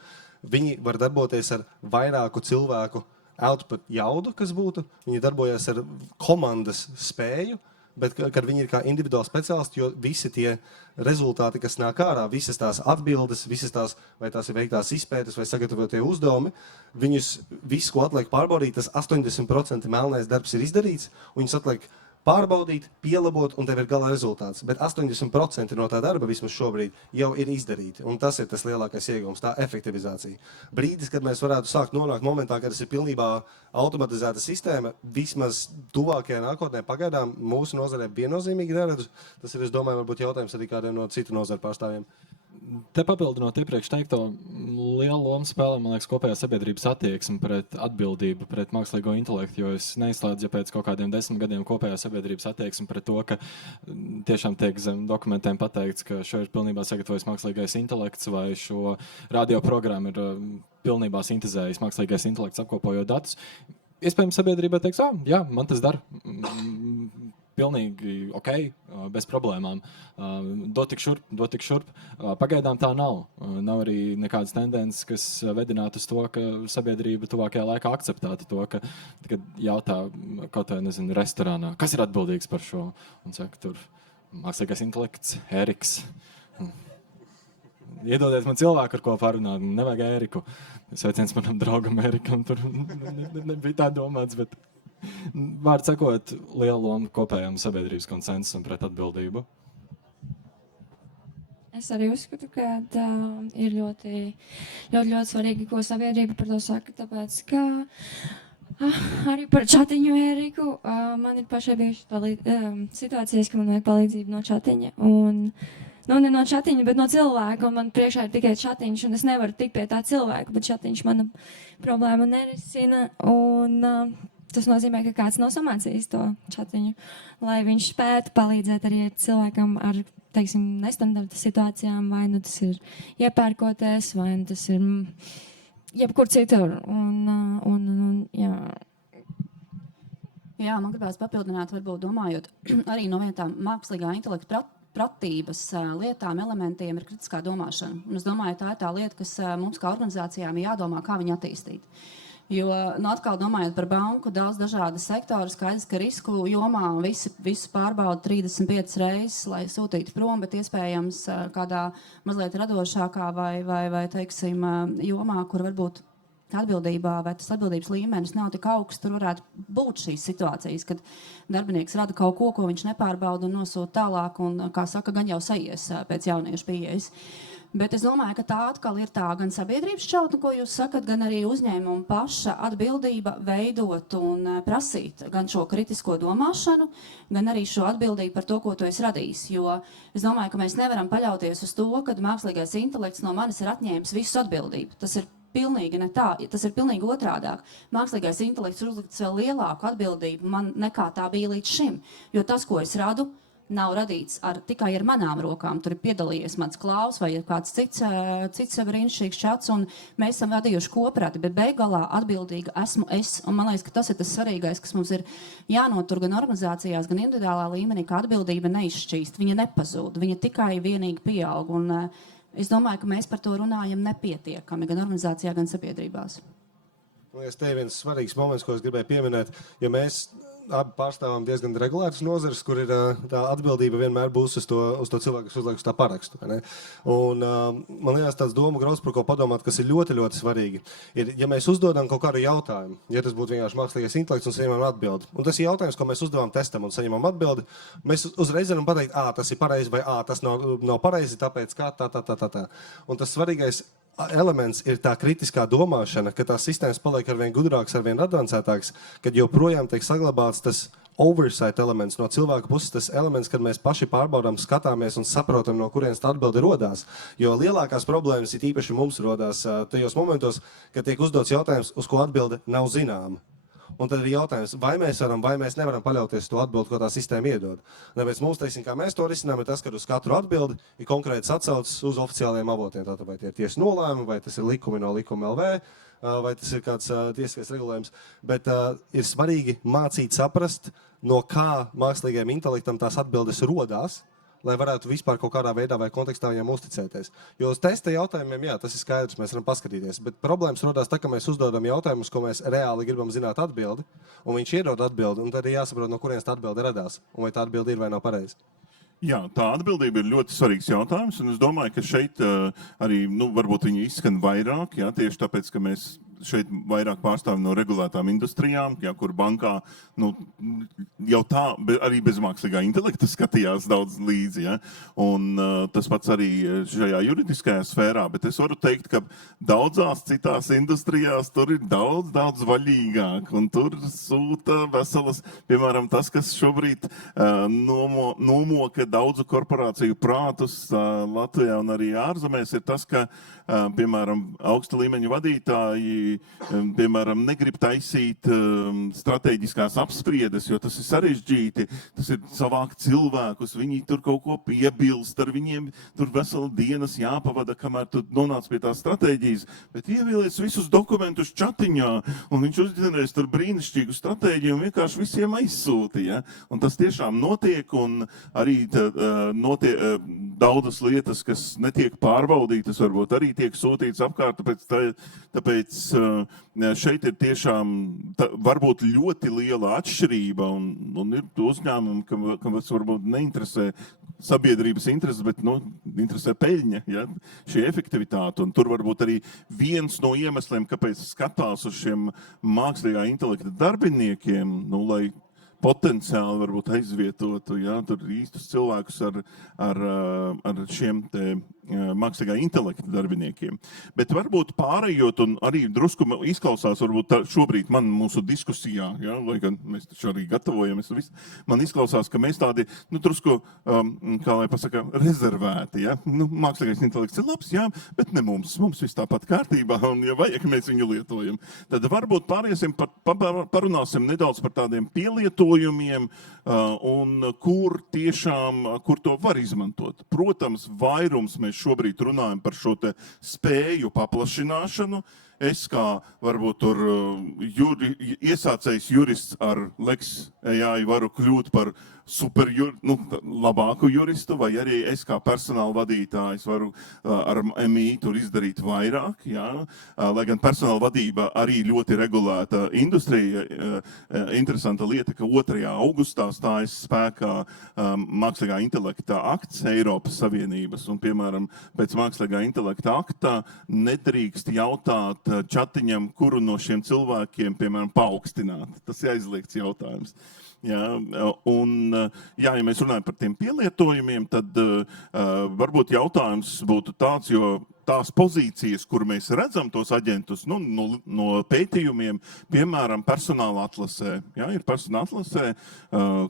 viņi var darboties ar vairāku cilvēku output jaudu, kas būtu. Viņi darbojas ar komandas spēju, bet kad viņi ir kā individuāli speciālisti, jo visi tie rezultāti, kas nāk ārā, visas tās atbildes, visas tās, vai tās ir veiktās izpētes vai sagatavotie uzdevumi, viņus visu, ko atliek pārbaudīt, tas 80% melnais darbs ir izdarīts, un viņus atliek pārbaudīt, pielabot, un tev ir gala rezultāts. Bet 80% no tā darba vismaz šobrīd jau ir izdarīti. Un tas ir tas lielākais iegūms, tā efektivizācija. Brīdis, kad mēs varētu sākt nonākt momentā, kad tas ir pilnībā automatizēta sistēma, vismaz tuvākajā nākotnē pagaidām mūsu nozarē viennozīmīgi neredzu. Tas ir, es domāju, varbūt jautājums arī kādiem no citu nozaru pārstāvjiem. Te papildinot iepriekš teikto, lielu lomu spēlē, man liekas, kopējā sabiedrības attieksme pret atbildību, pret mākslīgo intelektu, jo es neizslēdzu, ja pēc kaut kādiem 10 gadiem kopējā sabiedrības attieksme pret to, ka tiešām tiek zem dokumentiem pateikts, ka šo ir pilnībā sagatavojis mākslīgais intelekts vai šo radioprogrammu ir pilnībā sintezējis mākslīgais intelekts, apkopojot datus. Iespējams, sabiedrībai teiks, jā, man tas dara. Pilnīgi ok, bez problēmām. Dot tik šurp. Pagaidām tā nav. Nav arī nekādas tendences, kas vedinātu uz to, ka sabiedrība tuvākajā laikā akceptētu to, ka, kad jautā kaut vai, nezinu, restorānā, kas ir atbildīgs par šo, un saka, tur mākslīgais intelekts, Eriks. Iedodiet man cilvēku, ar ko parunāt, nevajag Eriku. Sveiciens manam draugam Erikam, tur nebija tā domāts, bet vārds sakot, liela loma kopējām sabiedrības konsensusam pret atbildību. Es arī uzskatu, ka ir ļoti svarīgi, ko sabiedrība par to saka, tāpēc, ka arī par čatiņu Eriku man ir pašai bijušas situācijas, ka man vajag palīdzību no čatiņa, un ne no čatiņa, bet no cilvēka, un man priekšā ir tikai čatiņš, un es nevaru tikt pie tā cilvēka, bet čatiņš mana problēmu nerisina, un tas nozīmē, ka kāds nav samācījis to čatiņu, lai viņš spētu palīdzēt arī cilvēkam ar, teiksim, nestandarta situācijām, vai nu tas ir iepērkoties, vai nu tas ir jebkur citur. Jā. Jā, man gribās papildināt, varbūt domājot arī no vietām mākslīgā intelekta pratības lietām, elementiem ir kritiskā domāšana. Un es domāju, tā ir tā lieta, kas mums kā organizācijām ir jādomā, kā viņu attīstīt. Jo, atkal domājot par banku, daudz dažādi sektori, skaidrs, ka risku jomā visu pārbauda 35 reizes, lai sūtītu prom, bet iespējams kādā mazliet radošākā vai teiksim, jomā, kur varbūt atbildībā vai tas atbildības līmenis nav tik augsts, tur varētu būt šīs situācijas, kad darbinieks rada kaut ko, ko viņš nepārbauda un nosūta tālāk un, kā saka, gan jau sajies pēc jauniešu pieejas. Bet es domāju, ka tā atkal ir tā gan sabiedrības šķautne, ko jūs sakat, gan arī uzņēmuma paša atbildība veidot un prasīt gan šo kritisko domāšanu, gan arī šo atbildību par to, ko tu esi radījis. Jo es domāju, ka mēs nevaram paļauties uz to, ka mākslīgais intelekts no manis ir atņēmis visu atbildību. Tas ir pilnīgi ne tā, tas ir pilnīgi otrādāk. Mākslīgais intelekts ir uzlikts vēl lielāku atbildību man nekā tā bija līdz šim. Jo tas, ko es radu, nav radīts tikai ar manām rokām. Tur ir piedalījies mans klaus vai kāds cits brīnišķīgs čats, un mēs esam vadījuši koprāti, bet beigalā atbildīga esmu es. Un man liekas, ka tas ir tas svarīgais, kas mums ir jānotur gan organizācijās, gan individuālā līmenī, ka atbildība neizšķīst, viņa nepazūd, viņa tikai vienīgi pieaug. Un es domāju, ka mēs par to runājam nepietiekami, gan organizācijā, gan sabiedrībās. Te ir viens svarīgs moments, ko es gribēju pieminēt. Ja mēs abi pārstāvam diezgan regulāras nozares, kur ir tā atbildība vienmēr būs uz to cilvēku, kas uzliek uz tā parakstu. Un man liekas tāds domu grauds, par ko padomāt, kas ir ļoti, ļoti svarīgi. Ir, ja mēs uzdodam kaut kādu jautājumu, ja tas būtu vienkārši mākslīgais intelekts un saņemam atbildi, un tas ir jautājums, ko mēs uzdevām testam un saņemam atbildi, mēs uzreiz varam pateikt, tas ir pareizi vai tas nav pareizi, tāpēc kā tā. Un tas svarīgais elements ir tā kritiskā domāšana, ka tās sistēmas paliek arvien gudrākas, arvien advancētākas, kad joprojām tiek saglabāts tas oversight elements no cilvēka puses, tas elements, kad mēs paši pārbaudām, skatāmies un saprotam, no kurienes tā atbilde rodās. Jo lielākās problēmas ir īpaši mums rodās tajos momentos, kad tiek uzdots jautājums, uz ko atbilde nav zināma. Un tad ir jautājums, vai mēs varam, vai mēs nevaram paļauties to atbildi, ko tā sistēma iedod. Tāpēc mums, teiksim, kā mēs to risinām, ir tas, ka uz katru atbildi ir konkrēts atsauces uz oficiālajiem avotiem. Tātad vai tie ir tiesas nolēmumi, vai tas ir likumi no likuma LV, vai tas ir kāds tiesiskais regulējums. Bet ir svarīgi mācīt saprast, no kā mākslīgajam intelektam tās atbildes rodās, lai varētu vispār kaut kādā veidā vai kontekstā viņiem uzticēties. Jo uz testa jautājumiem, jā, tas ir skaidrs, mēs varam paskatīties, bet problēmas rodās tā, ka mēs uzdodam jautājumus, ko mēs reāli gribam zināt atbildi, un viņš iedod atbildi, un tad ir jāsaprot, no kurienes tā atbilde radās, un vai tā atbilde ir vai nav pareiza. Jā, tā atbildība ir ļoti svarīgs jautājums, un es domāju, ka šeit arī, varbūt viņi izskan vairāk, jā, tieši tāpēc, ka mēs šeit vairāk pārstāvi no regulētām industrijām, jā, kur bankā jau tā arī bez mākslīgā intelekta skatījās daudz līdzi. Ja? Un tas pats arī šajā juridiskajā sfērā, bet es varu teikt, ka daudzās citās industrijās tur ir daudz vaļīgāk, un tur sūta veselas, piemēram, tas, kas šobrīd nomoka daudzu korporāciju prātus Latvijā un arī ārzemēs, ir tas, ka, piemēram, augsta līmeņa vadītāji piemēram, negrib taisīt strateģiskās apspriedes, jo tas ir sarežģīti, tas ir savākt cilvēkus, viņi tur kaut ko piebilst, ar viņiem tur vesela dienas jāpavada, kamēr tu nonāc pie tās stratēģijas, bet ievielies visus dokumentus čatiņā, un viņš uzģenerēs tur brīnišķīgu stratēģiju un vienkārši visiem aizsūti, ja? Un tas tiešām notiek, un arī notiek daudzas lietas, kas netiek pārbaudītas, varbūt arī tiek sūtīts apkārt, tāpēc šeit ir tiešām varbūt ļoti liela atšķirība, un ir uzņēmumi, kam varbūt neinteresē sabiedrības intereses, bet interesē peļņa, ja? Šī efektivitāte. Un tur varbūt arī viens no iemesliem, kāpēc skatās uz šiem mākslīgā intelekta darbiniekiem, lai potenciāli varbūt aizvietotu, ja, tur īstus cilvēkus ar šiem te mākslīgā intelekta darbiniekiem. Bet varbūt pārējot un arī drusku izklausās, varbūt šobrīd mūsu diskusijā, ja, lai gan mēs taču arī gatavojamies, man izklausās, ka mēs tādi, drusku, kā lai pasaka, rezervēti, ja. Mākslīgais intelekts ir labs, jā, bet ne mums viss tāpat kārtībā, un ja vajag, mēs viņu lietojam. Tad varbūt pāriesim, parunāsim nedaudz par tādiem pielietojumiem, un kur to var izmantot. Protams, vairums mēs šobrīd runājam par šo te spēju paplašināšanu. Es kā varbūt tur iesācējs jurists ar Lex AI varu kļūt par labāku juristu, vai arī es kā personāla vadītājs varu ar MI tur izdarīt vairāk. Jā. Lai gan personāla vadība arī ļoti regulēta industrija, interesanta lieta, ka 2. augustā stājas spēkā mākslīgā intelekta akts Eiropas Savienības, un, piemēram, pēc mākslīgā intelekta akta nedrīkst jautāt čatiņam, kuru no šiem cilvēkiem, piemēram, paaugstināt. Tas ir aizliegts jautājums. Jā, ja mēs runājam par tiem pielietojumiem, tad varbūt jautājums būtu tāds, jo tās pozīcijas, kur mēs redzam tos aģentus, no pētījumiem, piemēram, personāla atlasē. Jā, ir personāla atlasē,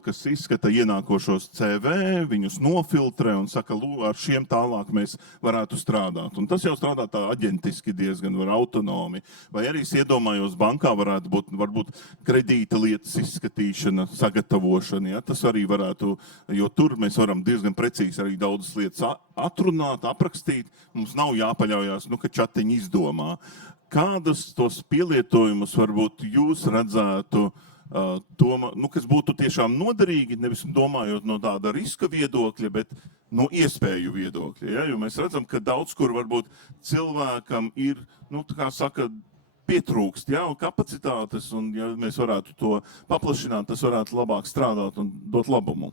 kas izskata ienākošos CV, viņus nofiltrē un saka, ar šiem tālāk mēs varētu strādāt. Un tas jau strādā tā aģentiski diezgan var autonomi. Vai arī es iedomājos, bankā varētu būt varbūt kredīta lietas izskatīšana, sagatavošana. Ja? Tas arī varētu, jo tur mēs varam diezgan precīzi arī daudzas lietas atrunāt, aprakstīt. Mums nav jāpaļaujās, ka čatiņi izdomā. Kādus tos pielietojumus varbūt jūs redzētu, kas būtu tiešām noderīgi, nevis domājot no tāda riska viedokļa, bet no iespēju viedokļa. Ja? Jo mēs redzam, ka daudz kur varbūt cilvēkam ir, kā saka, pietrūkst, ja, kapacitātes, un ja mēs varētu to paplašināt, tas varētu labāk strādāt un dot labumu.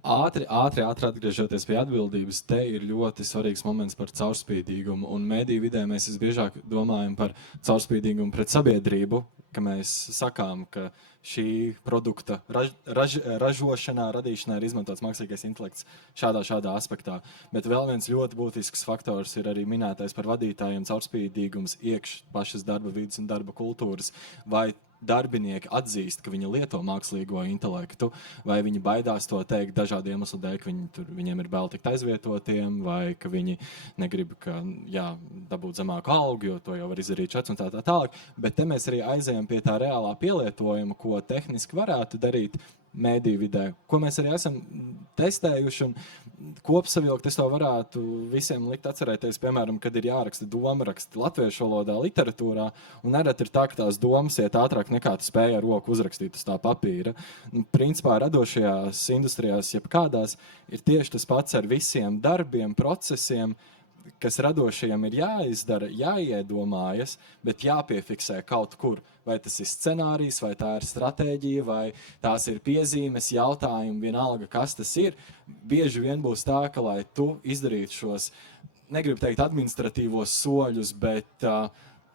Ātri atgriežoties pie atbildības, te ir ļoti svarīgs moments par caurspīdīgumu. Un mediju vidē mēs visbiežāk domājam par caurspīdīgumu pret sabiedrību, ka mēs sakām, ka šī produkta ražošanā, radīšanā ir izmantots mākslīgais intelekts šādā aspektā. Bet vēl viens ļoti būtisks faktors ir arī minētais par vadītājiem caurspīdīgums iekš pašas darba vidas un darba kultūras. Vai darbinieki atzīst, ka viņi lieto mākslīgo intelektu, vai viņi baidās to teikt dažādu iemeslu dēļ, ka viņiem ir bail tikt aizvietotiem, vai ka viņi negrib dabūt zemāku algu, jo to jau var izdarīt čats un tā tālāk. Bet te mēs arī aizējam pie tā reālā pielietojuma, ko tehniski varētu darīt mēdīju vidē, ko mēs arī esam testējuši un kopsavilkt. Es to varētu visiem likt atcerēties, piemēram, kad ir jāraksta domraksti latviešu valodā literatūrā, un nereti ir tā, ka tās domas iet ātrāk nekā tu spēj ar roku uzrakstīt uz tā papīra. Principā radošajās industrijās, jebkādās, ir tieši tas pats ar visiem darbiem, procesiem, kas radošajiem ir jāizdara, jāiedomājas, bet jāpiefiksē kaut kur. Vai tas ir scenārijs, vai tā ir stratēģija, vai tās ir piezīmes, jautājumi, vienalga, kas tas ir. Bieži vien būs tā, ka, lai tu izdarītu šos, negribu teikt administratīvos soļus, bet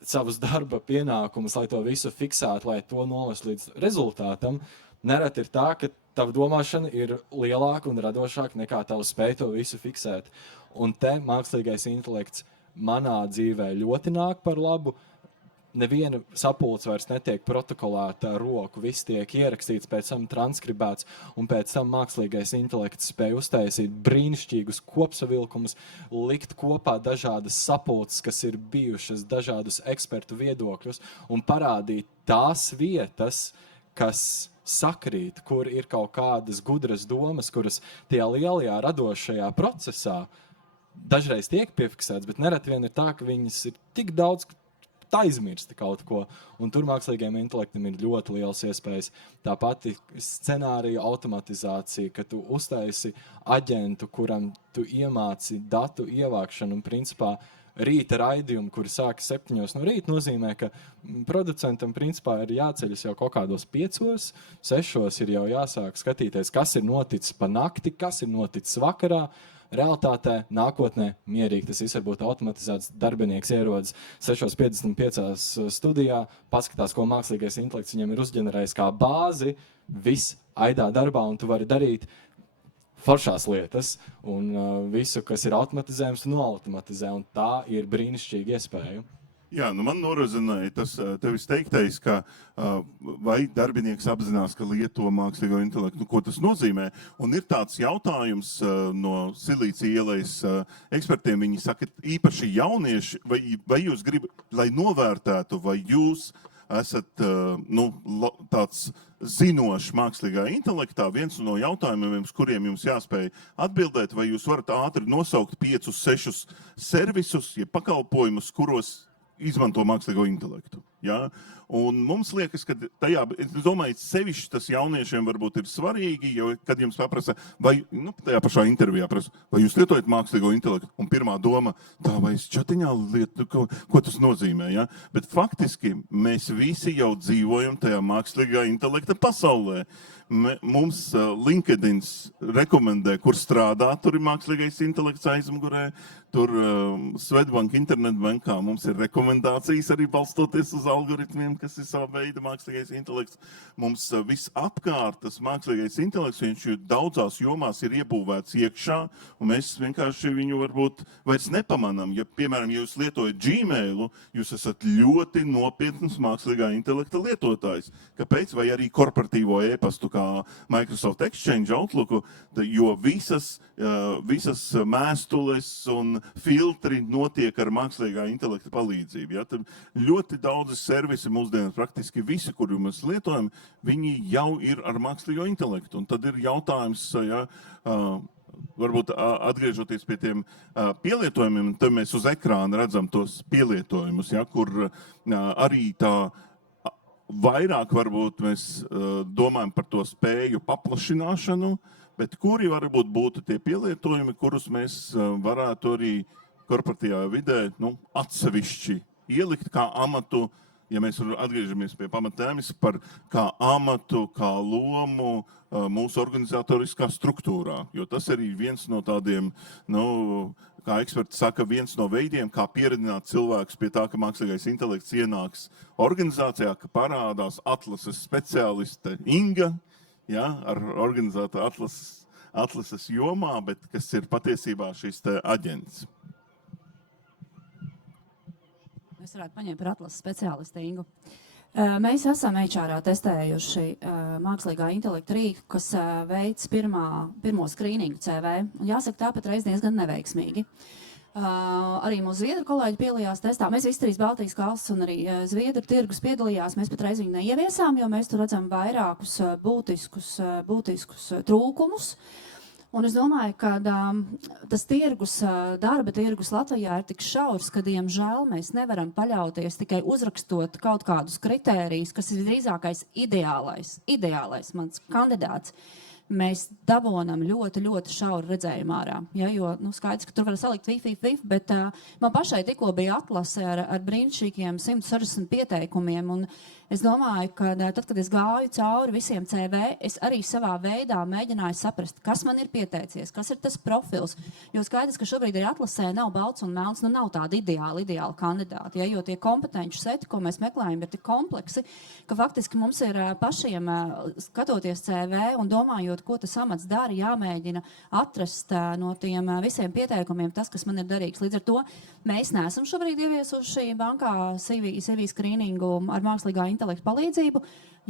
savus darba pienākumus, lai to visu fiksētu, lai to novest līdz rezultātam, nereti ir tā, ka tava domāšana ir lielāka un radošāka nekā tava spēja to visu fiksēt. Un te mākslīgais intelekts manā dzīvē ļoti nāk par labu. Neviena sapulce vairs netiek protokolēta ar roku, viss tiek ierakstīts, pēc tam transkribēts, un pēc tam mākslīgais intelekts spēj uztaisīt brīnišķīgus kopsavilkumus, likt kopā dažādas sapulces, kas ir bijušas, dažādus ekspertu viedokļus, un parādīt tās vietas, kas sakrīt, kur ir kaut kādas gudras domas, kuras tajā lielajā radošajā procesā dažreiz tiek piefiksēts, bet nereti vien ir tā, ka viņas ir tik daudz, ka aizmirsti kaut ko, un tur mākslīgajam intelektam ir ļoti liels iespējas. Tā pati scenārija automatizācija, ka tu uztaisi aģentu, kuram tu iemāci datu ievākšanu, un principā rīta raidījumi, kuri sākas 7 no rīta, nozīmē, ka producentam principā ir jāceļas jau kaut kādos 5, 6 ir jau jāsāk skatīties, kas ir noticis pa nakti, kas ir noticis vakarā. Realtātē, nākotnē, mierīgi tas viss var būt automatizēts. Darbinieks ierodas 6:55 studijā, paskatās, ko mākslīgais intelekts viņam ir uzģenerējis kā bāzi, viss aidā darbā, un tu vari darīt foršās lietas, un visu, kas ir automatizējums, noautomatizē, un tā ir brīnišķīga iespēja. Jā, man norazināja tas tevis teiktais, ka vai darbinieks apzinās, ka lieto mākslīgo intelektu, ko tas nozīmē. Un ir tāds jautājums no Silīcija ielas ekspertiem, viņi saka, īpaši jaunieši, vai jūs gribat, lai novērtētu, vai jūs esat tāds zinošs mākslīgā intelektā, viens no jautājumiem, uz kuriem jums jāspēj atbildēt, vai jūs varat ātri nosaukt 5, 6 servisus, ja pakalpojumus, kuros izmanto mākslīgo intelektu. Ja? Un mums liekas, ka tajā, es domāju, sevišķi tas jauniešiem varbūt ir svarīgi, jo, kad jums paprasa, vai, tajā pašā intervijā prasa, vai jūs lietojat mākslīgo intelektu, un pirmā doma, tā vai es čatiņā lietu, ko tas nozīmē, ja? Bet faktiski mēs visi jau dzīvojam tajā mākslīgā intelekta pasaulē. Mums LinkedIns rekomendē, kur strādāt, tur ir mākslīgais intelekts aizmugurē, tur Swedbank internetbankā mums ir rekomendācijas arī balstoties uz algoritmiem, kas ir sava veida mākslīgais intelekts. Mums viss apkārt, tas mākslīgais intelekts, viņš daudzās jomās ir iebūvēts iekšā, un mēs vienkārši viņu varbūt vairs nepamanām. Ja, piemēram, ja jūs lietojat Gmailu, jūs esat ļoti nopietns mākslīgā intelekta lietotājs. Kāpēc? Vai arī korporatīvo e-pastu, kā Microsoft Exchange, Outlooku, jo visas mēstules un filtri notiek ar mākslīgā intelekta palīdzību. Ja? Tad ļoti daudzi servisi mūsdienās, praktiski visi, kuri mēs lietojam, viņi jau ir ar mākslīgo intelektu. Un tad ir jautājums, ja, varbūt atgriežoties pie tiem pielietojumiem, tad mēs uz ekrāna redzam tos pielietojumus, ja, kur arī tā vairāk varbūt mēs domājam par to spēju paplašināšanu, bet kuri varbūt būtu tie pielietojumi, kurus mēs varētu arī korporatīvā vidē atsevišķi ielikt kā amatu, ja mēs atgriežamies pie pamatēmas par kā amatu, kā lomu mūsu organizatoriskā struktūrā. Jo tas arī viens no tādiem, kā eksperti saka, viens no veidiem, kā pieredzināt cilvēkus pie tā, ka mākslīgais intelekts ienāks organizācijā, ka parādās atlases speciāliste Inga, ja, ar organizēto atlases jomā, bet kas ir patiesībā šis te aģents. Es varētu paņemt par atlases speciālistu Ingu. Mēs esam HR-ā testējuši mākslīgā intelekta rīku, kas veids pirmo skrīningu CV. Un jāsaka, tāpat reiz diezgan neveiksmīgi. Arī mūsu zviedru kolēģi piedalījās testā. Mēs visi trīs Baltijas valsts un arī zviedru tirgus piedalījās. Mēs pat reiz viņu neieviesām, jo mēs tur redzam vairākus būtiskus trūkumus. Un es domāju, ka tas darba tirgus Latvijā ir tik šaurs, ka, diemžēl, mēs nevaram paļauties tikai uzrakstot kaut kādus kritērijus, kas ir drīzākais ideālais mans kandidāts. Mēs dabonam ļoti, ļoti šauru redzējumu ārā. Ja, jo skaidrs, ka tur var salikt vif, bet man pašai tikko bija atlase ar brīnišķīgiem 160 pieteikumiem. Un es domāju, ka tad, kad es gāju cauri visiem CV, es arī savā veidā mēģināju saprast, kas man ir pieteicies, kas ir tas profils. Jo skaidrs, ka šobrīd arī atlasē nav balts un melns, nav tāda ideāla kandidāta. Ja, jo tie kompetenci seti, ko mēs meklējam, ir tik kompleksi, ka faktiski mums ir pašiem skatoties CV un domājot, ko tas amats dara, jāmēģina atrast no tiem visiem pieteikumiem tas, kas man ir darīgs. Līdz ar to mēs neesam šobrīd ieviesuši bankā CV skrīningu ar mākslīgā intelekta palīdzību,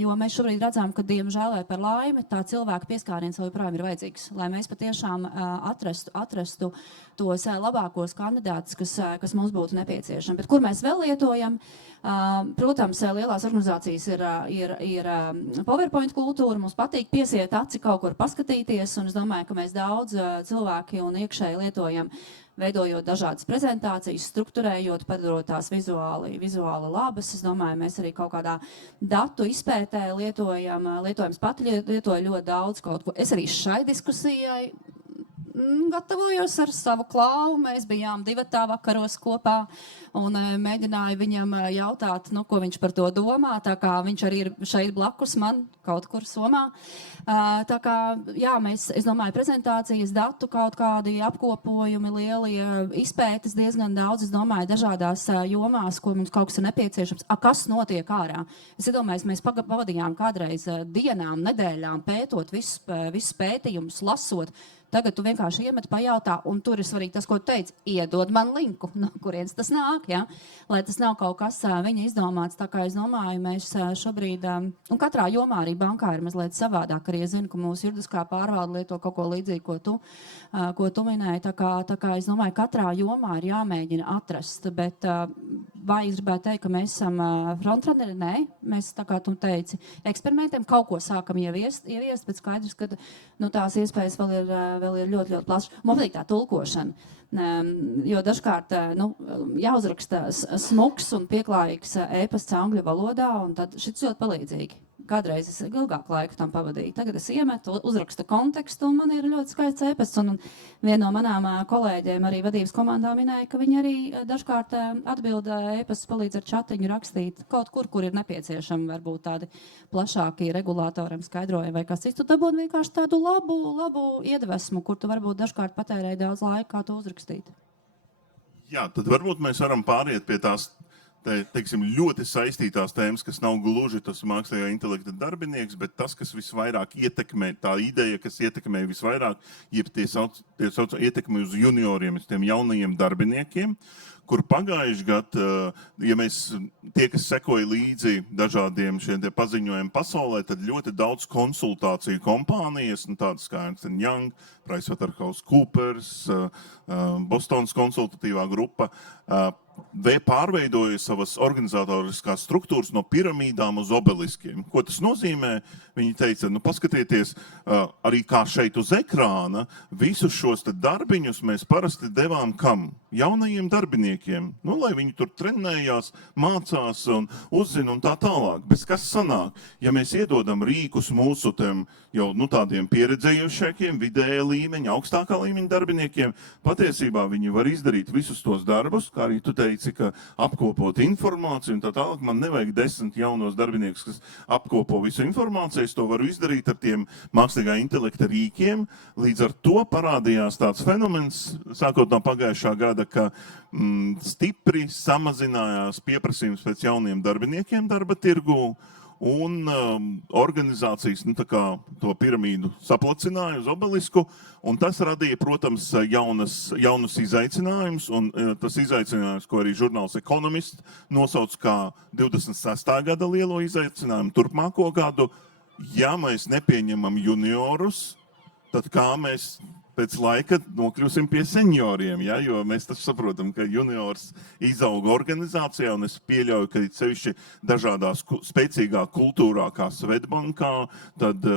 jo mēs šobrīd redzam, ka, diemžēl vai par laimi, tā cilvēka pieskāriens vēl joprojām ir vajadzīgs, lai mēs patiešām atrastu tos labākos kandidātus, kas mums būtu nepieciešami. Bet kur mēs vēl lietojam? Protams, lielās organizācijas ir PowerPoint kultūra, mums patīk piesiet aci kaut kur paskatīties, un es domāju, ka mēs daudz cilvēki un iekšēji lietojam, veidojot dažādas prezentācijas, strukturējot, padarot tās vizuāli labas. Es domāju, mēs arī kaut kādā datu izpētē lietojam ļoti daudz kaut ko. Es arī šai diskusijai gatavojos ar savu Klau. Mēs bijām divatā vakaros kopā un mēģināju viņam jautāt, ko viņš par to domā, tā kā viņš arī ir šeit blakus man kaut kur Somā. Tā kā, jā, es domāju, prezentācijas, datu kaut kādi apkopojumi, lielie izpētes diezgan daudz, es domāju, dažādās jomās, ko mums kaut kas ir nepieciešams. Kas notiek ārā? Es iedomājos, mēs pavadījām kādreiz dienām, nedēļām pētot visus pētījumus, lasot. Tagad tu vienkārši iemet, pajautā, un tur ir svarīgi tas, ko tu teici, iedod man linku, no kurienes tas nāk, ja? Lai tas nav kaut kas viņa izdomāts. Tā kā es domāju, mēs šobrīd, un katrā jomā arī bankā ir mazliet savādāk, arī es zinu, ka mūsu juridiskā pārvalde lieto kaut ko līdzīgu, ko tu minēji. Tā kā es domāju, katrā jomā ir jāmēģina atrast, bet vai es gribētu teikt, ka mēs esam frontrunneri? Nē, mēs, tā kā tu teici, eksperimentiem kaut ko sākam ieviest, bet skaidrs, ka tās iespējas vēl vēl ir ļoti, ļoti plašs. Man patīk tā tulkošana. Jo dažkārt jāuzraksta smuks un pieklājīgs ēpasts angļu valodā, un tad šis ļoti palīdzīgi. Kādreiz es ilgāku laiku tam pavadīju. Tagad es iemetu, uzrakstu kontekstu, un man ir ļoti skaists ēpasts. Un viena no manām kolēģiem arī vadības komandā minēja, ka viņi arī dažkārt atbild ēpastus, palīdz ar čatiņu rakstīt kaut kur ir nepieciešami varbūt tādi plašāki regulātoriem skaidrojumi vai kas cits. Tu dabūni vienkārši tādu labu iedvesmu, kur tu varbūt dažkārt patērēji daudz laika, kā to uzrakstīt. Jā, tad varbūt mēs varam pāriet pie tās teiksim, ļoti saistītās tēmas, kas nav gluži tas mākslīgā intelekta darbinieks, bet tas, kas visvairāk ietekmē, tā ideja, kas ietekmē visvairāk, jeb tie sauc ietekmi uz junioriem, uz tiem jaunajiem darbiniekiem, kur pagājuši gadu, ja mēs tie, kas sekoja līdzi dažādiem šiem paziņojumiem pasaulē, tad ļoti daudz konsultāciju kompānijas, tādas kā Ernst & Young, PricewaterhouseCoopers, Bostonas konsultatīvā grupa, pārveidoja savas organizatoriskās struktūras no piramīdām uz obeliskiem. Ko tas nozīmē? Viņi teica, paskatieties, arī kā šeit uz ekrāna, visus šos darbiņus mēs parasti devām kam? Jaunajiem darbiniekiem. Lai viņi tur trenējās, mācās un uzzina un tā tālāk. Bet kas sanāk? Ja mēs iedodam rīkus mūsu jau tādiem pieredzējušākiem, vidēja līmeņa, augstākā līmeņa darbiniekiem, patiesībā viņi var izdarīt visus tos darbus, kā arī tu teici, ka apkopot informāciju un tā tālāk. Man nevajag 10 jaunos darbiniekus, kas apkopo visu informāciju. Es to varu izdarīt ar tiem mākslīgā intelekta rīkiem. Līdz ar to parādījās tāds fenomens, sākot no pagājušā gada, ka stipri samazinājās pieprasījums pēc jauniem darbiniekiem darba tirgū. Un organizācijas to piramīdu saplacināja uz obelisku, un tas radīja, protams, jaunus izaicinājumus, un tas izaicinājums, ko arī žurnāls Economist nosauc kā 26. gada lielo izaicinājumu turpmāko gadu, ja mēs nepieņemam juniorus, tad kā mēs pēc laika nokļūsim pie senioriem, ja? Jo mēs taču saprotam, ka juniors izauga organizācijā, un es pieļauju, ka sevišķi dažādās spēcīgā kultūrā, kā Svetbankā, tad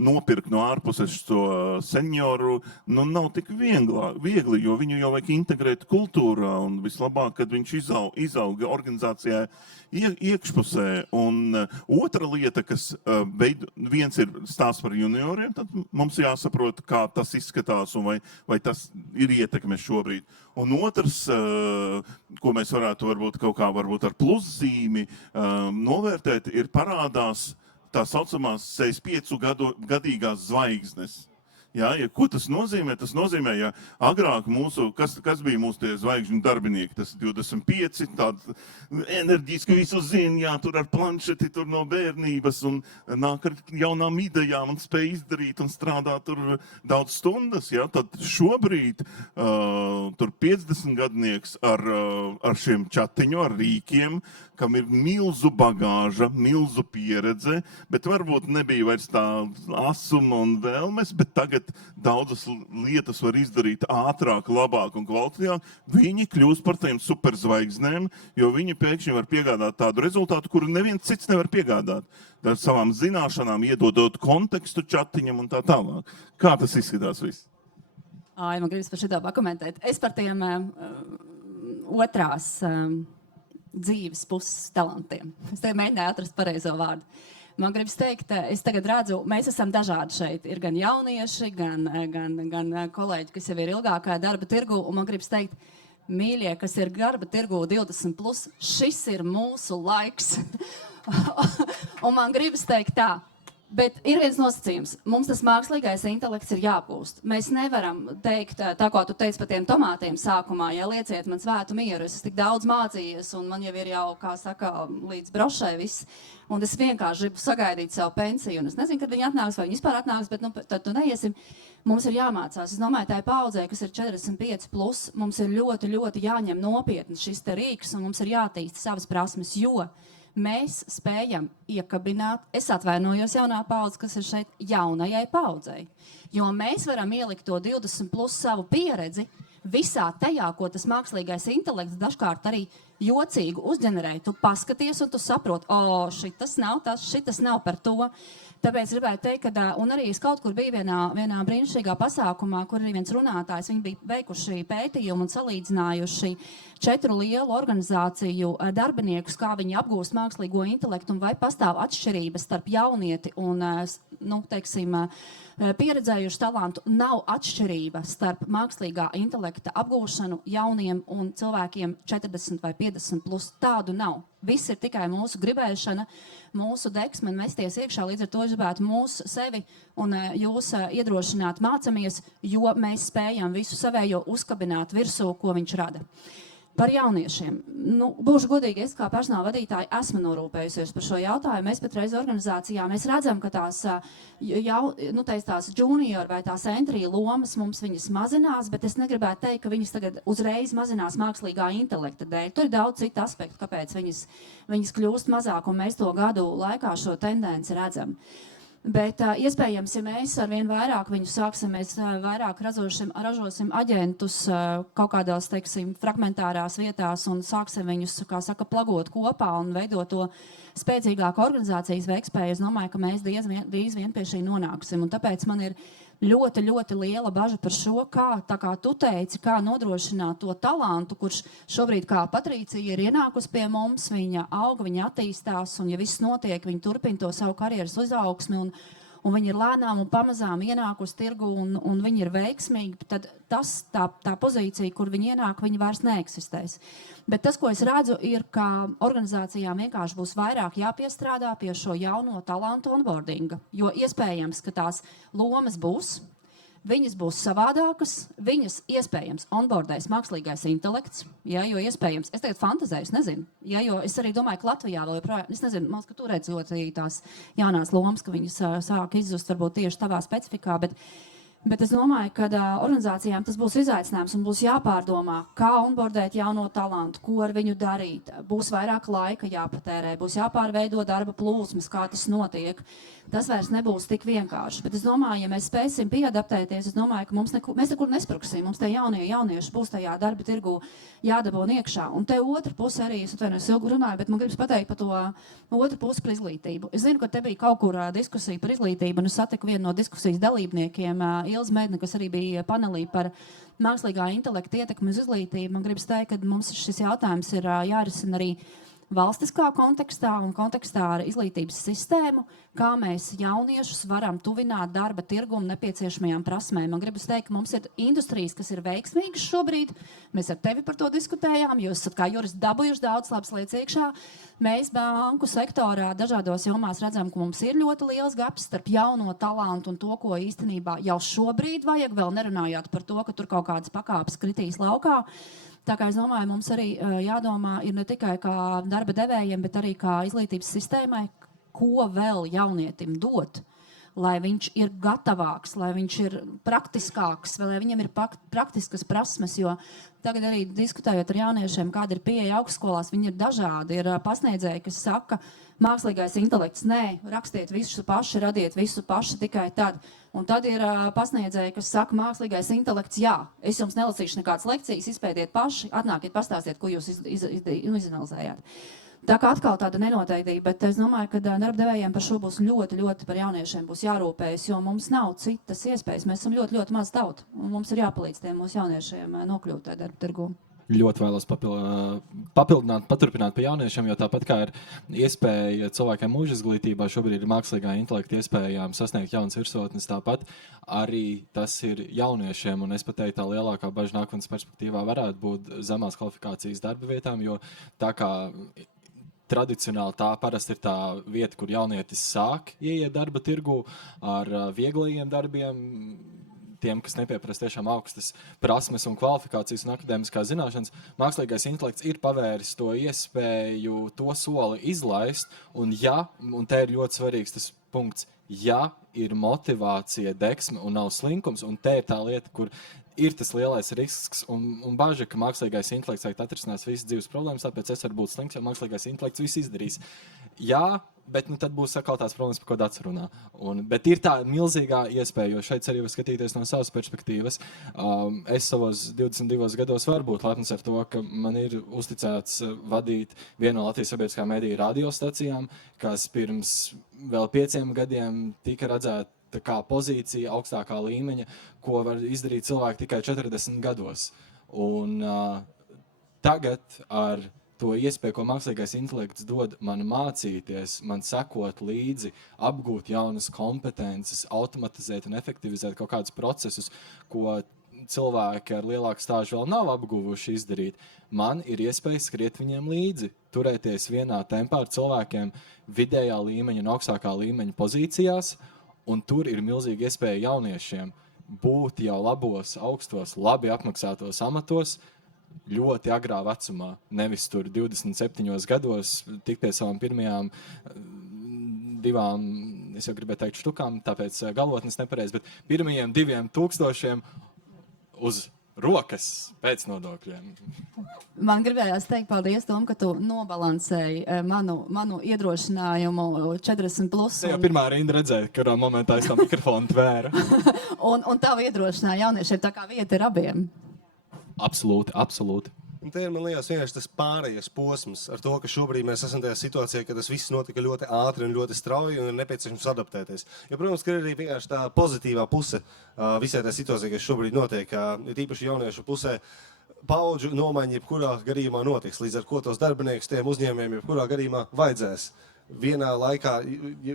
nopirkt no ārpuses to senioru, nav tik viegli, jo viņu jau vajag integrēt kultūrā, un vislabāk, kad viņš izauga organizācijā iekšpusē. Un otra lieta, kas viens ir stāsts par junioriem, tad mums jāsaprot, kā tas izskatās un vai tas ir ietekme šobrīd. Un otrs, ko mēs varētu varbūt ar pluszīmi novērtēt, ir parādās tā saucamās 65-gadīgās zvaigznes. Jā, ko tas nozīmē? Tas nozīmē, ja agrāk kas bija mūsu tie zvaigžņu darbinieki, tas 25, tādi enerģiski visu zina, jā, tur ar planšeti, tur no bērnības, un nāk ar jaunām idejām un spēj izdarīt un strādāt tur daudz stundas, jā, tad šobrīd tur 50 gadnieks ar šiem čatiņu, ar rīkiem, kam ir milzu bagāža, milzu pieredze, bet varbūt nebija vairs tā asuma un vēlmes, bet tagad daudzas lietas var izdarīt ātrāk, labāk un kvalitātāk. Viņi kļūst par tiem superzvaigznēm, jo viņi pēkšņi var piegādāt tādu rezultātu, kuru neviens cits nevar piegādāt. Ar savām zināšanām, iedodot kontekstu čatiņam un tā tālāk. Kā tas izskatās viss? Man gribas par šito pakomentēt. Es par tiem otrās dzīves puses talantiem. Es tagad mēģināju atrast pareizo vārdu. Man gribas teikt, es tagad redzu, mēs esam dažādi šeit. Ir gan jaunieši, gan kolēģi, kas jau ir ilgākajā darba tirgu, un man gribas teikt, mīļie, kas ir darba tirgu 20+, šis ir mūsu laiks. Un man gribas teikt tā, bet ir viens nosacījums. Mums tas mākslīgais intelekts ir jāpūst. Mēs nevaram teikt, tā kā tu teici par tiem tomātiem sākumā, ja lieciet man svētu mieru, es tik daudz mācījies, un man jau ir jau, kā saka, līdz brošai viss, un es vienkārši gribu sagaidīt savu pensiju, un es nezinu, kad viņi atnāks, vai viņi vispār atnāks, bet tad tu neiesim. Mums ir jāmācās. Es domāju, tā ir paudzē, kas ir 45+, mums ir ļoti, ļoti jāņem nopietni šis te rīks, un mums ir jātīst savas prasmes, jo mēs spējam iekabināt, es atvainojos jaunā paudze, kas ir šeit, jaunajai paudzei. Jo mēs varam ielikt to 20+ savu pieredzi visā tajā, ko tas mākslīgais intelekts dažkārt arī jocīgu uzģenerē, tu paskaties un tu saproti, šitas nav tas, šitas nav par to. Tāpēc gribētu teikt, ka, un arī es kaut kur biju vienā brīnišķīgā pasākumā, kur arī viens runātājs, viņi bija veikuši pētījumu un salīdzinājuši 4 lielu organizāciju darbiniekus, kā viņi apgūst mākslīgo intelektu un vai pastāv atšķirības starp jaunieti un, teiksim, pieredzējuši talantu. Nav atšķirība starp mākslīgā intelekta apgūšanu jauniem un cilvēkiem 40 vai 50 plus. Tādu nav. Viss ir tikai mūsu gribēšana, mūsu deksme un mesties iekšā. Līdz ar to es gribētu mūsu sevi un jūs iedrošināt mācamies, jo mēs spējam visu savējo uzkabināt virsū, ko viņš rada. Par jauniešiem. Būšu godīgi, es kā personāla vadītāja esmu norūpējusies par šo jautājumu. Mēs patreiz organizācijā mēs redzam, ka tās junior vai tās entry lomas mums viņas mazinās, bet es negribētu teikt, ka viņas tagad uzreiz mazinās mākslīgā intelekta dēļ. Tur ir daudz citu aspektu, kāpēc viņas kļūst mazāk, un mēs to gadu laikā šo tendenci redzam. Bet iespējams, ja mēs arvien vairāk viņu sāksim, mēs vairāk ražosim aģentus kaut kādās, teiksim, fragmentārās vietās un sāksim viņus, kā saka, plagot kopā un veidot to spēcīgāku organizācijas veikspēju, es domāju, ka mēs drīz vien pie šī nonāksim. Un tāpēc man ir ļoti, ļoti liela baža par šo, tā kā tu teici, kā nodrošināt to talantu, kurš šobrīd, kā Patricija, ir ienākusi pie mums, viņa auga, viņa attīstās, un ja viss notiek, viņa turpina to savu karjeras uzaugsmi, un viņi ir lēnām un pamazām ienākusi tirgu, un viņi ir veiksmīgi, tad tā pozīcija, kur viņi ienāk, viņi vairs neeksistēs. Bet tas, ko es redzu, ir, ka organizācijām vienkārši būs vairāk jāpiestrādā pie šo jauno talantu onboardinga, jo iespējams, ka tās lomas būs, viņas būs savādākas, viņas iespējams onboardēs mākslīgais intelekts, ja, jo iespējams, es tagad fantazēju, es nezinu, ja, jo es arī domāju, ka Latvijā vēl joprojām, es nezinu, man, ka tu redzot tās jaunās lomas, ka viņas sāk izzust varbūt tieši tavā specifikā, bet es domāju, ka organizācijām tas būs izaicinājums un būs jāpārdomā, kā onboardēt jauno talantu, ko ar viņu darīt. Būs vairāk laika jāpatērē, būs jāpārveido darba plūsmas, kā tas notiek. Tas vairs nebūs tik vienkārši. Bet es domāju, ja mēs spēsim pieadaptēties, es domāju, ka mēs nekur nespruksim. Mums tie jaunieši būs tajā darba tirgu jādabon iekšā. Un te otra puse arī, es atvainojos ilgi runāju, bet man gribas pateikt par to otru pusi par izglītību. Es zinu, ka te bija kaut kur diskusija par izglītību, un es satiku vienu no diskusijas dalībniekiem, Ilza Mēdne, kas arī bija panelī par mākslīgā intelekta ietekmi uz izglītību. Man gribas teikt, ka mums šis jautājums ir jārisina arī valstiskā kontekstā un kontekstā ar izglītības sistēmu, kā mēs jauniešus varam tuvināt darba tirgumu nepieciešamajām prasmēm. Man gribas teikt, ka mums ir industrijas, kas ir veiksmīgas šobrīd. Mēs ar tevi par to diskutējām, jūs esat kā juristi dabūjuši daudz labas lietas iekšā. Mēs banku sektorā dažādos jomās redzam, ka mums ir ļoti liels gaps starp jauno talantu un to, ko īstenībā jau šobrīd vajag, vēl nerunājot par to, ka tur kaut kādas pakāpes kritīs laukā. Tā kā es domāju, mums arī jādomā ir ne tikai kā darba devējiem, bet arī kā izglītības sistēmai, ko vēl jaunietim dot, lai viņš ir gatavāks, lai viņš ir praktiskāks, vai lai viņam ir praktiskas prasmes, jo tagad arī diskutējot ar jauniešiem, kāda ir pieeja augstskolās, viņi ir dažādi. Ir pasniedzēji, kas saka, mākslīgais intelekts, nē, rakstiet visu paši, radiet visu paši tikai tad. Un tad ir pasniedzēji, kas saka, mākslīgais intelekts, jā, es jums nelasīšu nekādas lekcijas, izpētiet paši, atnākiet, pastāstiet, ko jūs izanalizējāt. Tā kā atkal tāda nenoteiktība, bet es domāju, ka darba devējiem par šo būs ļoti, ļoti par jauniešiem būs jārūpējas, jo mums nav citas iespējas. Mēs esam ļoti, ļoti maz tauta, un mums ir jāpalīdz tiem mūsu jauniešiem nokļūt tajā darba tirgū. Ļoti vēlos papildināt, paturpināt pie jauniešiem, jo tāpat kā ir iespēja cilvēkiem mūža izglītībā, šobrīd ir mākslīgā intelekta iespējām sasniegt jaunas virsotnes, tāpat arī tas ir jauniešiem, un es pat teiktu, tā lielākā bažas nākotnes perspektīvā varētu būt zemās kvalifikācijas darba vietām, jo tā kā tradicionāli tā parasti ir tā vieta, kur jaunietis sāk ieiet darba tirgu ar vieglajiem darbiem, tiem, kas nepieprasa tiešām augstas prasmes un kvalifikācijas un akadēmiskās zināšanas. Mākslīgais intelekts ir pavēris to iespēju, to soli izlaist, un te ir ļoti svarīgs tas punkts, ja ir motivācija, deksme un nav slinkums, un te ir tā lieta, kur ir tas lielais risks un baža, ka mākslīgais intelekts atrisinās visas dzīves problēmas, tāpēc es varu būt slinks, jo mākslīgais intelekts viss izdarīs. Jā, Bet tad būs kaut tās problēmas, par ko Dats runā. Bet ir tā milzīgā iespēja, jo šeit arī var skatīties no savas perspektīvas. Es savos 22 gados varu būt lepns ar to, ka man ir uzticēts vadīt vienu no Latvijas sabiedriskā mediju radiostacijām, kas pirms vēl 5 gadiem tika redzēta kā pozīcija augstākā līmeņa, ko var izdarīt cilvēki tikai 40 gados. Un tagad ar to iespēju, ko mākslīgais intelekts dod man mācīties, man sekot līdzi, apgūt jaunas kompetences, automatizēt un efektivizēt kaut kādus procesus, ko cilvēki ar lielāku stāžu vēl nav apguvuši izdarīt. Man ir iespēja skriet viņiem līdzi, turēties vienā tempā ar cilvēkiem vidējā līmeņa un augstākā līmeņa pozīcijās, un tur ir milzīga iespēja jauniešiem būt jau labos, augstos, labi apmaksātos amatos, ļoti agrā vecumā, nevis tur 27 gados, tik pie savām pirmajām 2, es jau gribēju teikt štukām, tāpēc galotnes nepareiz, bet pirmajiem 2000 uz rokas pēc nodokļiem. Man gribējās teikt paldies, Tom, ka tu nobalansēji manu iedrošinājumu 40+. Te jau pirmā rinda redzēja, kurā momentā es tā mikrofonu tvēra. un tavu iedrošināja jauniešiem, tā kā vieta ir abiem. Absolūti, absolūti. Un te ir, man liekas, vienkārši tas pārējais posms ar to, ka šobrīd mēs esam tajā situācijā, ka tas viss notika ļoti ātri un ļoti strauji un ir nepieciešams adaptēties. Jo, protams, ka ir arī vienkārši tā pozitīvā puse visai tā situācija, kas šobrīd notiek, ir īpaši jauniešu pusē. Paudžu nomaiņa jebkurā gadījumā notiks, līdz ar ko tos darbiniekus tiem uzņēmējiem jebkurā gadījumā vajadzēs. Vienā laikā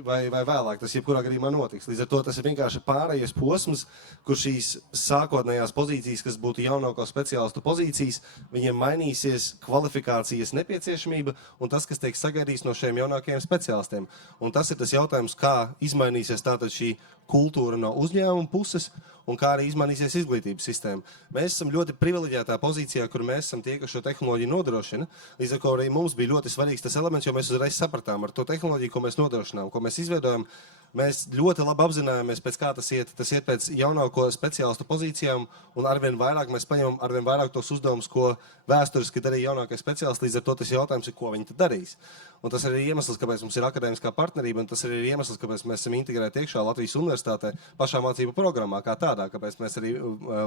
vai vēlāk tas jebkurā gadījumā notiks. Līdz ar to tas ir vienkārši pārējais posms, kur šīs sākotnējās pozīcijas, kas būtu jaunāko speciālistu pozīcijas, viņiem mainīsies kvalifikācijas nepieciešamība un tas, kas tiek sagaidīts no šiem jaunākajiem speciālistiem. Un tas ir tas jautājums, kā izmainīsies tātad šī kultūra no uzņēmuma puses un kā arī izmainīsies izglītības sistēma. Mēs esam ļoti privileģētā pozīcijā, kur mēs esam tie, kas šo tehnoloģiju nodrošina. Līdz ar ko arī mums bija ļoti svarīgs tas elements, jo mēs uzreiz sapratām ar to tehnoloģiju, ko mēs nodrošinām, ko mēs izveidojam. Mēs ļoti labi apzinājāmies, pēc kā tas iet. Tas iet pēc jaunāko speciālistu pozīcijām, un arvien vairāk mēs paņemam arvien vairāk tos uzdevumus, ko vēsturiski darīja jaunākie speciālisti. Līdz ar to tas jautājums ir, ko viņi tad darīs. Un tas ir iemesls, kāpēc mums ir akadēmiskā partnerība, un tas ir iemesls, kāpēc mēs esam integrēti iekšā Latvijas universitātē pašā mācību programmā kā tādā, kāpēc mēs arī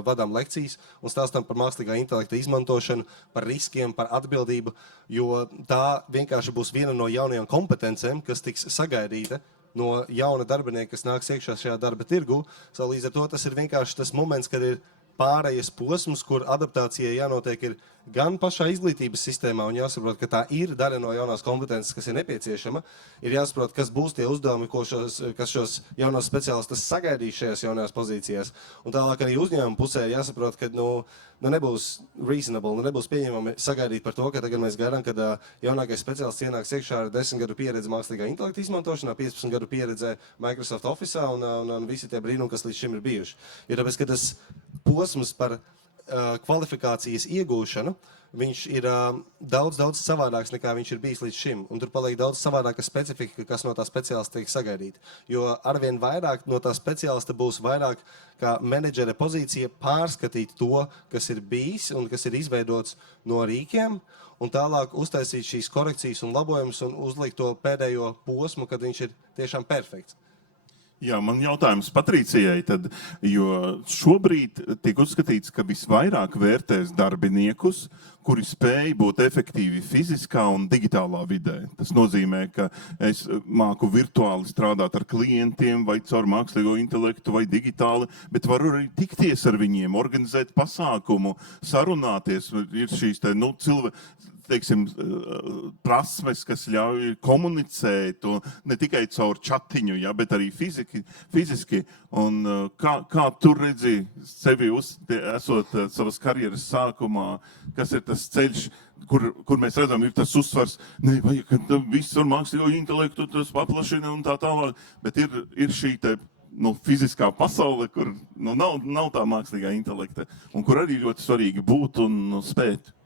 vadām lekcijas un stāstam par mākslīgā intelekta izmantošanu, par riskiem, par atbildību, jo tā vienkārši būs viena no jaunajām kompetencēm, kas tiks sagaidīta no jauna darbinieka, kas nāks iekšā šajā darba tirgu. Līdz ar to tas ir vienkārši tas moments, kad ir pārējais posms, kur adaptācijai jānotiek ir gan pašā izglītības sistēmā un jāsaprot, ka tā ir daļa no jaunās kompetences, kas ir nepieciešama. Ir jāsaprot, kas būs tie uzdevumi, kas šos jaunos speciālistus sagaidīs šajās jaunajās pozīcijās. Un tālāk arī uzņēmuma pusē jāsaprot, ka nebūs reasonable, nebūs pieņemami sagaidīt par to, ka tagad mēs gaidām, kad jaunākais speciālists ienāks iekšā ar 10 gadu pieredzi mākslīgā intelekta izmantošanā, 15 gadu pieredzē Microsoft Office'ā un visi tie brīnumi, kas līdz šim ir bijuši. Jo tāpēc, ka tas posms par kvalifikācijas iegūšanu, viņš ir daudz savādāks nekā viņš ir bijis līdz šim. Un tur paliek daudz savādāka specifika, kas no tā speciālista tiek sagaidīta. Jo arvien vairāk no tā speciālista būs vairāk kā menedžera pozīcija pārskatīt to, kas ir bijis un kas ir izveidots no rīkiem, un tālāk uztaisīt šīs korekcijas un labojumus un uzlikt to pēdējo posmu, kad viņš ir tiešām perfekts. Jā, man jautājums Patricijai, jo šobrīd tiek uzskatīts, ka visvairāk vērtēs darbiniekus, kuri spēj būt efektīvi fiziskā un digitālā vidē. Tas nozīmē, ka es māku virtuāli strādāt ar klientiem vai caur mākslīgo intelektu vai digitāli, bet varu arī tikties ar viņiem, organizēt pasākumu, sarunāties. Ir šīs prasmes, kas ļauj komunicēt, ne tikai caur chatiņu, bet arī fiziski. Un kā tu redzi sevi, esot savas karjeras sākumā, kas ir tas ceļš, kur mēs redzam, ir tas uzsvars, nevajag, ka viss ar mākslīgo intelektu tas paplašina un tā tālāk, bet ir šī fiziskā pasaule, kur nav tā mākslīgā intelekta, un kur arī ļoti svarīgi būt un spēt.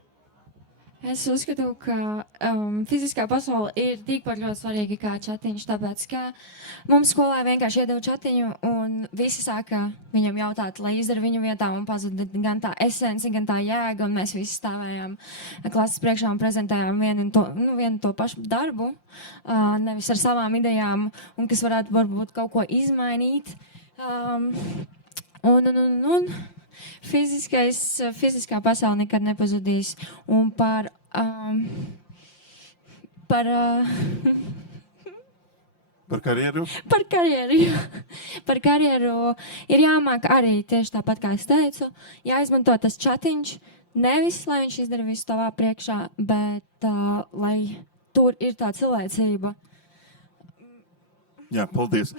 Es uzskatu, ka fiziskā pasaule ir tikpat ļoti svarīga kā chatiņš, tāpēc, ka mums skolā vienkārši iedeva chatiņu un visi sāka viņam jautāt, lai izdara viņu vietā un pazuda gan tā esence, gan tā jēga, un mēs visi stāvējām klases priekšā un prezentējām vienu to pašu darbu, nevis ar savām idejām, un kas varētu varbūt kaut ko izmainīt. Fiziskā pasaule nekad nepazudīs. Un par karjeru? Par karjeru ir jāmāk arī tieši tāpat, kā es teicu, jāizmanto tas chatiņš, nevis, lai viņš izdara visu tavā priekšā, bet lai tur ir tā cilvēcība. Jā, paldies.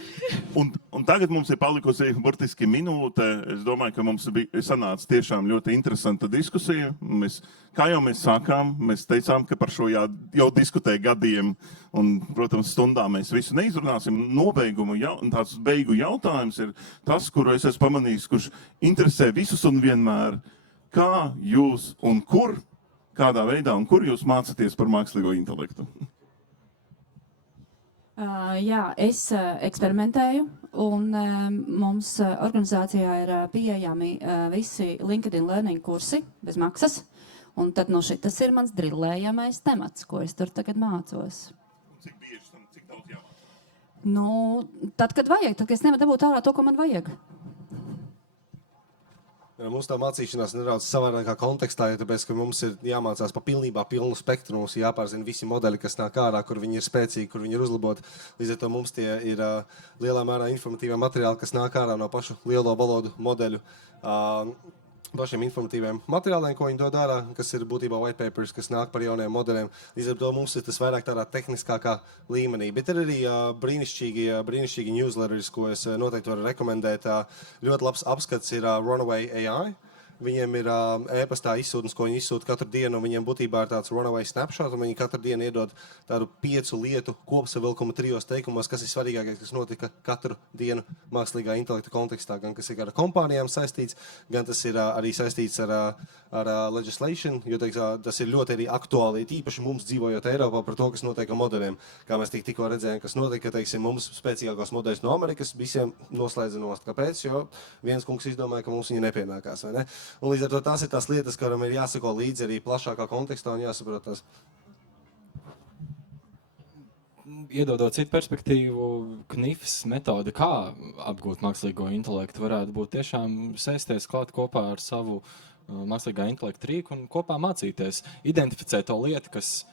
Un tagad mums ir palikusi burtiski minūte. Es domāju, ka mums bija sanāca tiešām ļoti interesanta diskusija. Kā jau mēs sākām, mēs teicām, ka par šo jau diskutēja gadiem. Un, protams, stundā mēs visu neizrunāsim. Nobeigumu, tāds beigu jautājums ir tas, kuru es esmu pamanījis, kurš interesē visus un vienmēr. Kā jūs un kur, kādā veidā un kur jūs mācāties par mākslīgo intelektu? Jā, es eksperimentēju, un mums organizācijā ir pieejami visi LinkedIn Learning kursi bez maksas. Un tad šitas ir mans drillējamais temats, ko es tur tagad mācos. Cik bieži tam, cik daudz jāmācās? Tad, kad vajag, tad, kad es nevaru dabūt ārā to, ko man vajag. Mums tā mācīšanās nedaudz savādākā kontekstā, jo tāpēc, ka mums ir jāmācās pa pilnībā pilnu spektru, mums ir jāpārzina visi modeļi, kas nāk ārā, kur viņi ir spēcīgi, kur viņi ir uzlaboti. Līdz ar to mums tie ir lielā mērā informatīvā materiāli, kas nāk ārā no pašu lielo valodu modeļu. Pašiem informatīviem materiāliem, ko viņi dod ārā, kas ir būtībā white papers, kas nāk par jauniem modeļiem. Līdz ar to mums ir tas vairāk tādā tehniskākā līmenī. Bet ir arī brīnišķīgi newsletters, ko es noteikti varu rekomendēt. Ļoti labs apskats ir Runaway AI. Viņiem ir e-pastā izsūtnes, ko viņi izsūta katru dienu, un viņiem būtībā ir tāds runaway snapshot, un viņi katru dienu iedod tādu 5 lietu kopsavilkumu 3 teikumos, kas ir svarīgākais, kas notika katru dienu mākslīgā intelekta kontekstā, gan kas ir ar kompānijām saistīts, gan tas ir arī saistīts ar legislation, jo tas ir ļoti arī aktuāli, īpaši mums dzīvojot Eiropā par to, kas notiek ar modeļiem. Kā mēs tikko redzējām, kas notika, teiksim, mums spēcīgākos modeļus no Amerikas visiem noslēdza nost. Kāpēc? Jo viens kungs izdomāja, ka mums viņi nepienākās, vai ne? Un līdz ar to tās ir tās lietas, kuram ir jāsako līdzi arī plašākā kontekstā un jāsaprot tās. Iedodot citu perspektīvu, knifs metode, kā apgūt mākslīgo intelektu, varētu būt tiešām sēsties klāt kopā ar savu mākslīgā intelekta rīku un kopā mācīties, identificēt to lietu, kas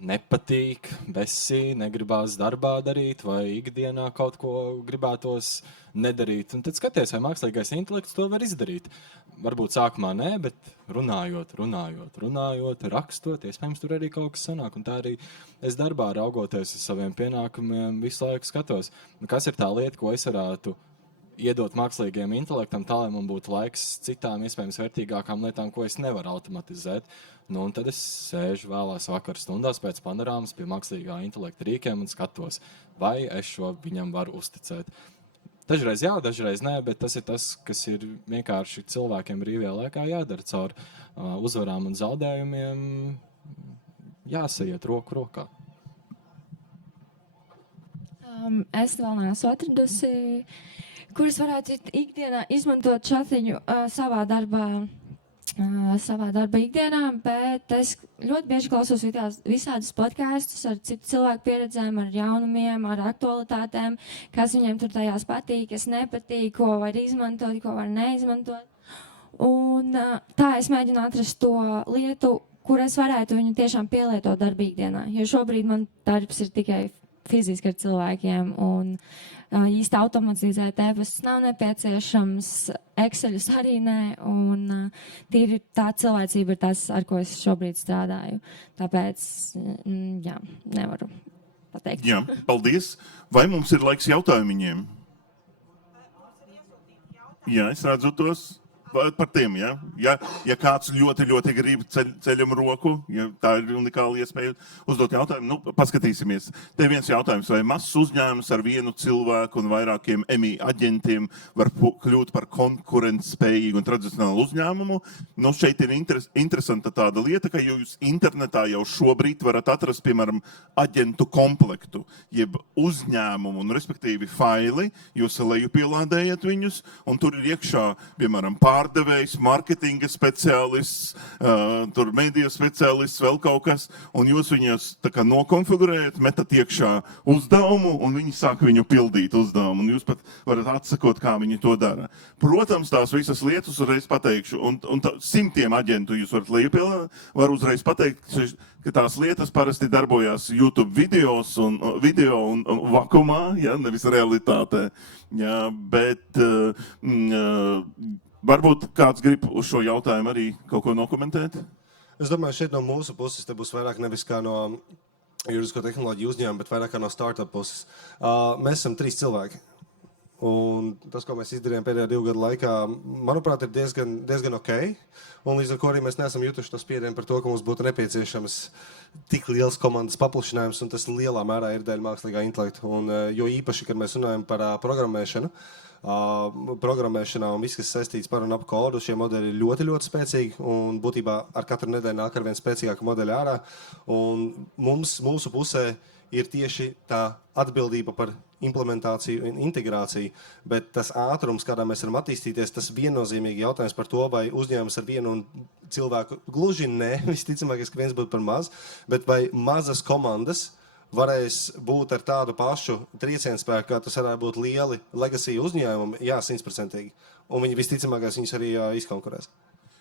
nepatīk, besī, negribās darbā darīt vai ikdienā kaut ko gribētos nedarīt. Un tad skaties, vai mākslīgais intelekts to var izdarīt. Varbūt sākumā nē, bet runājot, rakstot, iespējams tur arī kaut kas sanāk. Un tā arī es darbā raugoties uz saviem pienākumiem visu laiku skatos. Kas ir tā lieta, ko es varētu iedot mākslīgajam intelektam, tā, lai man būtu laiks citām iespējams vērtīgākām lietām, ko es nevaru automatizēt. Un tad es sēžu vēlās vakar stundās pēc panorāmas pie mākslīgā intelekta rīkiem un skatos, vai es šo viņam varu uzticēt. Dažreiz jā, dažreiz nē, bet tas ir tas, kas ir vienkārši cilvēkiem brīvajā laikā jādara caur uzvarām un zaudējumiem, jāsaiet roku rokā. Es vēl neesmu atradusi, kuras varētu ikdienā izmantot chatiņu savā darba ikdienā, bet es ļoti bieži klausos visādus podkastus ar citu cilvēku pieredzēm, ar jaunumiem, ar aktualitātēm, kas viņiem tur tajās patīk, kas nepatīk, ko var izmantot, ko var neizmantot. Un tā es mēģinu atrast to lietu, kur es varētu viņu tiešām pielietot darba ikdienā, jo šobrīd man darbs ir tikai fiziski ar cilvēkiem, un īsti automatizēt e-pastus nav nepieciešams, Exceļus arī nē, un tīri tā cilvēcība ir tas, ar ko es šobrīd strādāju. Tāpēc, jā, nevaru pateikt. Jā, paldies. Vai mums ir laiks jautājumiem? Jā, es redzu tos. par tiem, ja kāds ļoti, ļoti grib ceļam roku, ja tā ir unikāla iespēja uzdot jautājumu, nu, paskatīsimies. Te viens jautājums, vai mazs uzņēmums ar vienu cilvēku un vairākiem MI aģentiem var kļūt par konkurentspējīgu un tradicionālu uzņēmumu? Nu, šeit ir interesanta tāda lieta, ka jūs internetā jau šobrīd varat atrast, piemēram, aģentu komplektu, jeb uzņēmumu, un respektīvi faili, jūs lejupielādējat viņus, un tur ir iekšā, piemēram, pārdevējs, marketinga speciālists, tur mediju speciālists, vēl kaut kas, un jūs viņus tā kā nokonfigurējat, metat iekšā uzdevumu, un viņi sāk viņu pildīt uzdevumu, un jūs pat varat atsakot, kā viņi to dara. Protams, tās visas lietas uzreiz pateikšu, un simtiem aģentu jūs varat lejupielādēt, var uzreiz pateikt, ka tās lietas parasti darbojās YouTube video un vakumā, ja, nevis realitātē. Ja, bet varbūt kāds grib uz šo jautājumu arī kaut ko nokomentēt? Es domāju, šeit no mūsu puses te būs vairāk nevis kā no juridisko tehnoloģiju uzņēmuma, bet vairāk kā no startup puses. Mēs esam 3 cilvēki. Un tas, ko mēs izdarījām pēdējā 2 gadu laikā, manuprāt, ir diezgan ok. Un līdz ar to arī mēs neesam jutuši to spiedienu par to, ka mums būtu nepieciešams tik liels komandas paplašinājums, un tas lielā mērā ir dēļ mākslīgā intelekta. Un, jo īpaši, kad mēs runājam par programmēšanu, programmēšanā un viss, kas saistīts par un ap kodu, šie modeļi ir ļoti, ļoti spēcīgi, un būtībā ar katru nedēļu nāk ar vien spēcīgāku modeļu ārā. Un mūsu pusē ir tieši tā atbildība par implementāciju un integrāciju, bet tas ātrums, kādā mēs varam attīstīties, tas viennozīmīgi jautājums par to, vai uzņēmums ar vienu cilvēku gluži ne, visticamākais, ka viens būtu par maz, bet vai mazas komandas varēs būt ar tādu pašu triecienspēku, kā tas varētu būt lieli legacy uzņēmumi, jā, 100%. Un viņi visticamākais viņus arī izkonkurēs.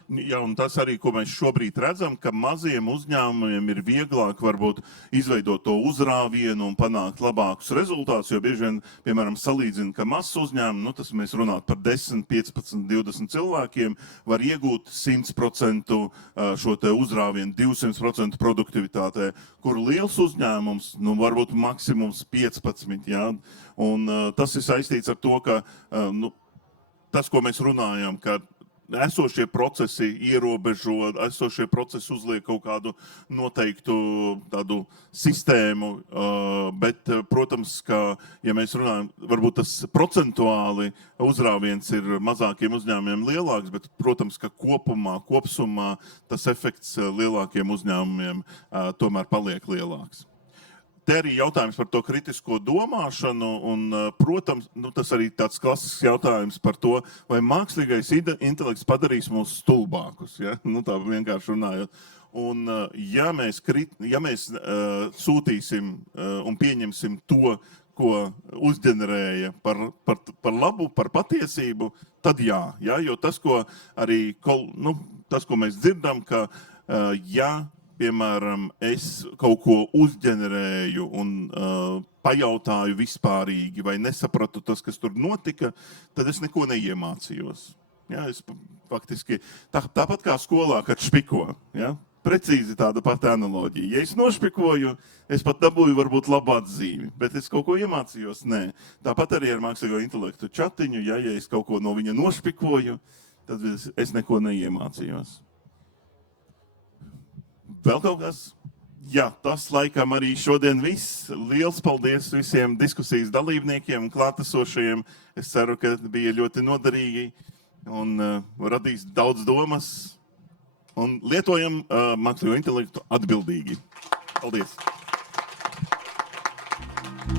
Jā, un tas arī, ko mēs šobrīd redzam, ka maziem uzņēmumiem ir vieglāk varbūt izveidot to uzrāvienu un panākt labākus rezultātus, jo bieži vien, piemēram, salīdzina, ka mazs uzņēmums, nu tas mēs runāt par 10, 15, 20 cilvēkiem, var iegūt 100% šo te uzrāvienu, 200% produktivitātē, kur liels uzņēmums, nu varbūt maksimums 15, jā, un tas ir saistīts ar to, ka, nu, tas, ko mēs runājam, ka esošie procesi ierobežo, esošie procesi uzliek kaut kādu noteiktu tādu sistēmu, bet, protams, ka, ja mēs runājam, varbūt tas procentuāli uzrāviens ir mazākiem uzņēmumiem lielāks, bet, protams, ka kopsumā tas efekts lielākiem uzņēmumiem tomēr paliek lielāks. Te arī jautājums par to kritisko domāšanu, un, protams, nu, tas arī tāds klasisks jautājums par to, vai mākslīgais intelekts padarīs mūs stulbākus, ja? Nu, tā vienkārši runājot. Un, ja mēs sūtīsim un pieņemsim to, ko uzģenerēja par labu, par patiesību, tad jā, jo tas, ko arī, tas, ko mēs dzirdam, ka piemēram, es kaut ko uzģenerēju un pajautāju vispārīgi vai nesapratu tas, kas tur notika, tad es neko neiemācījos. Ja, es faktiski, tāpat kā skolā, kad špiko, ja, precīzi tāda pati analoģija. Ja es nošpikoju, es pat dabūju varbūt labu atzīmi, bet es kaut ko iemācījos, nē. Tāpat arī ar mākslīgo intelektu čatiņu, ja es kaut ko no viņa nošpikoju, tad es neko neiemācījos. Vēl kaut kas? Jā, tas laikam arī šodien viss. Liels paldies visiem diskusijas dalībniekiem un klātesošajiem. Es ceru, ka bija ļoti noderīgi un radīs daudz domas. Un lietojam mākslīgo intelektu atbildīgi. Paldies!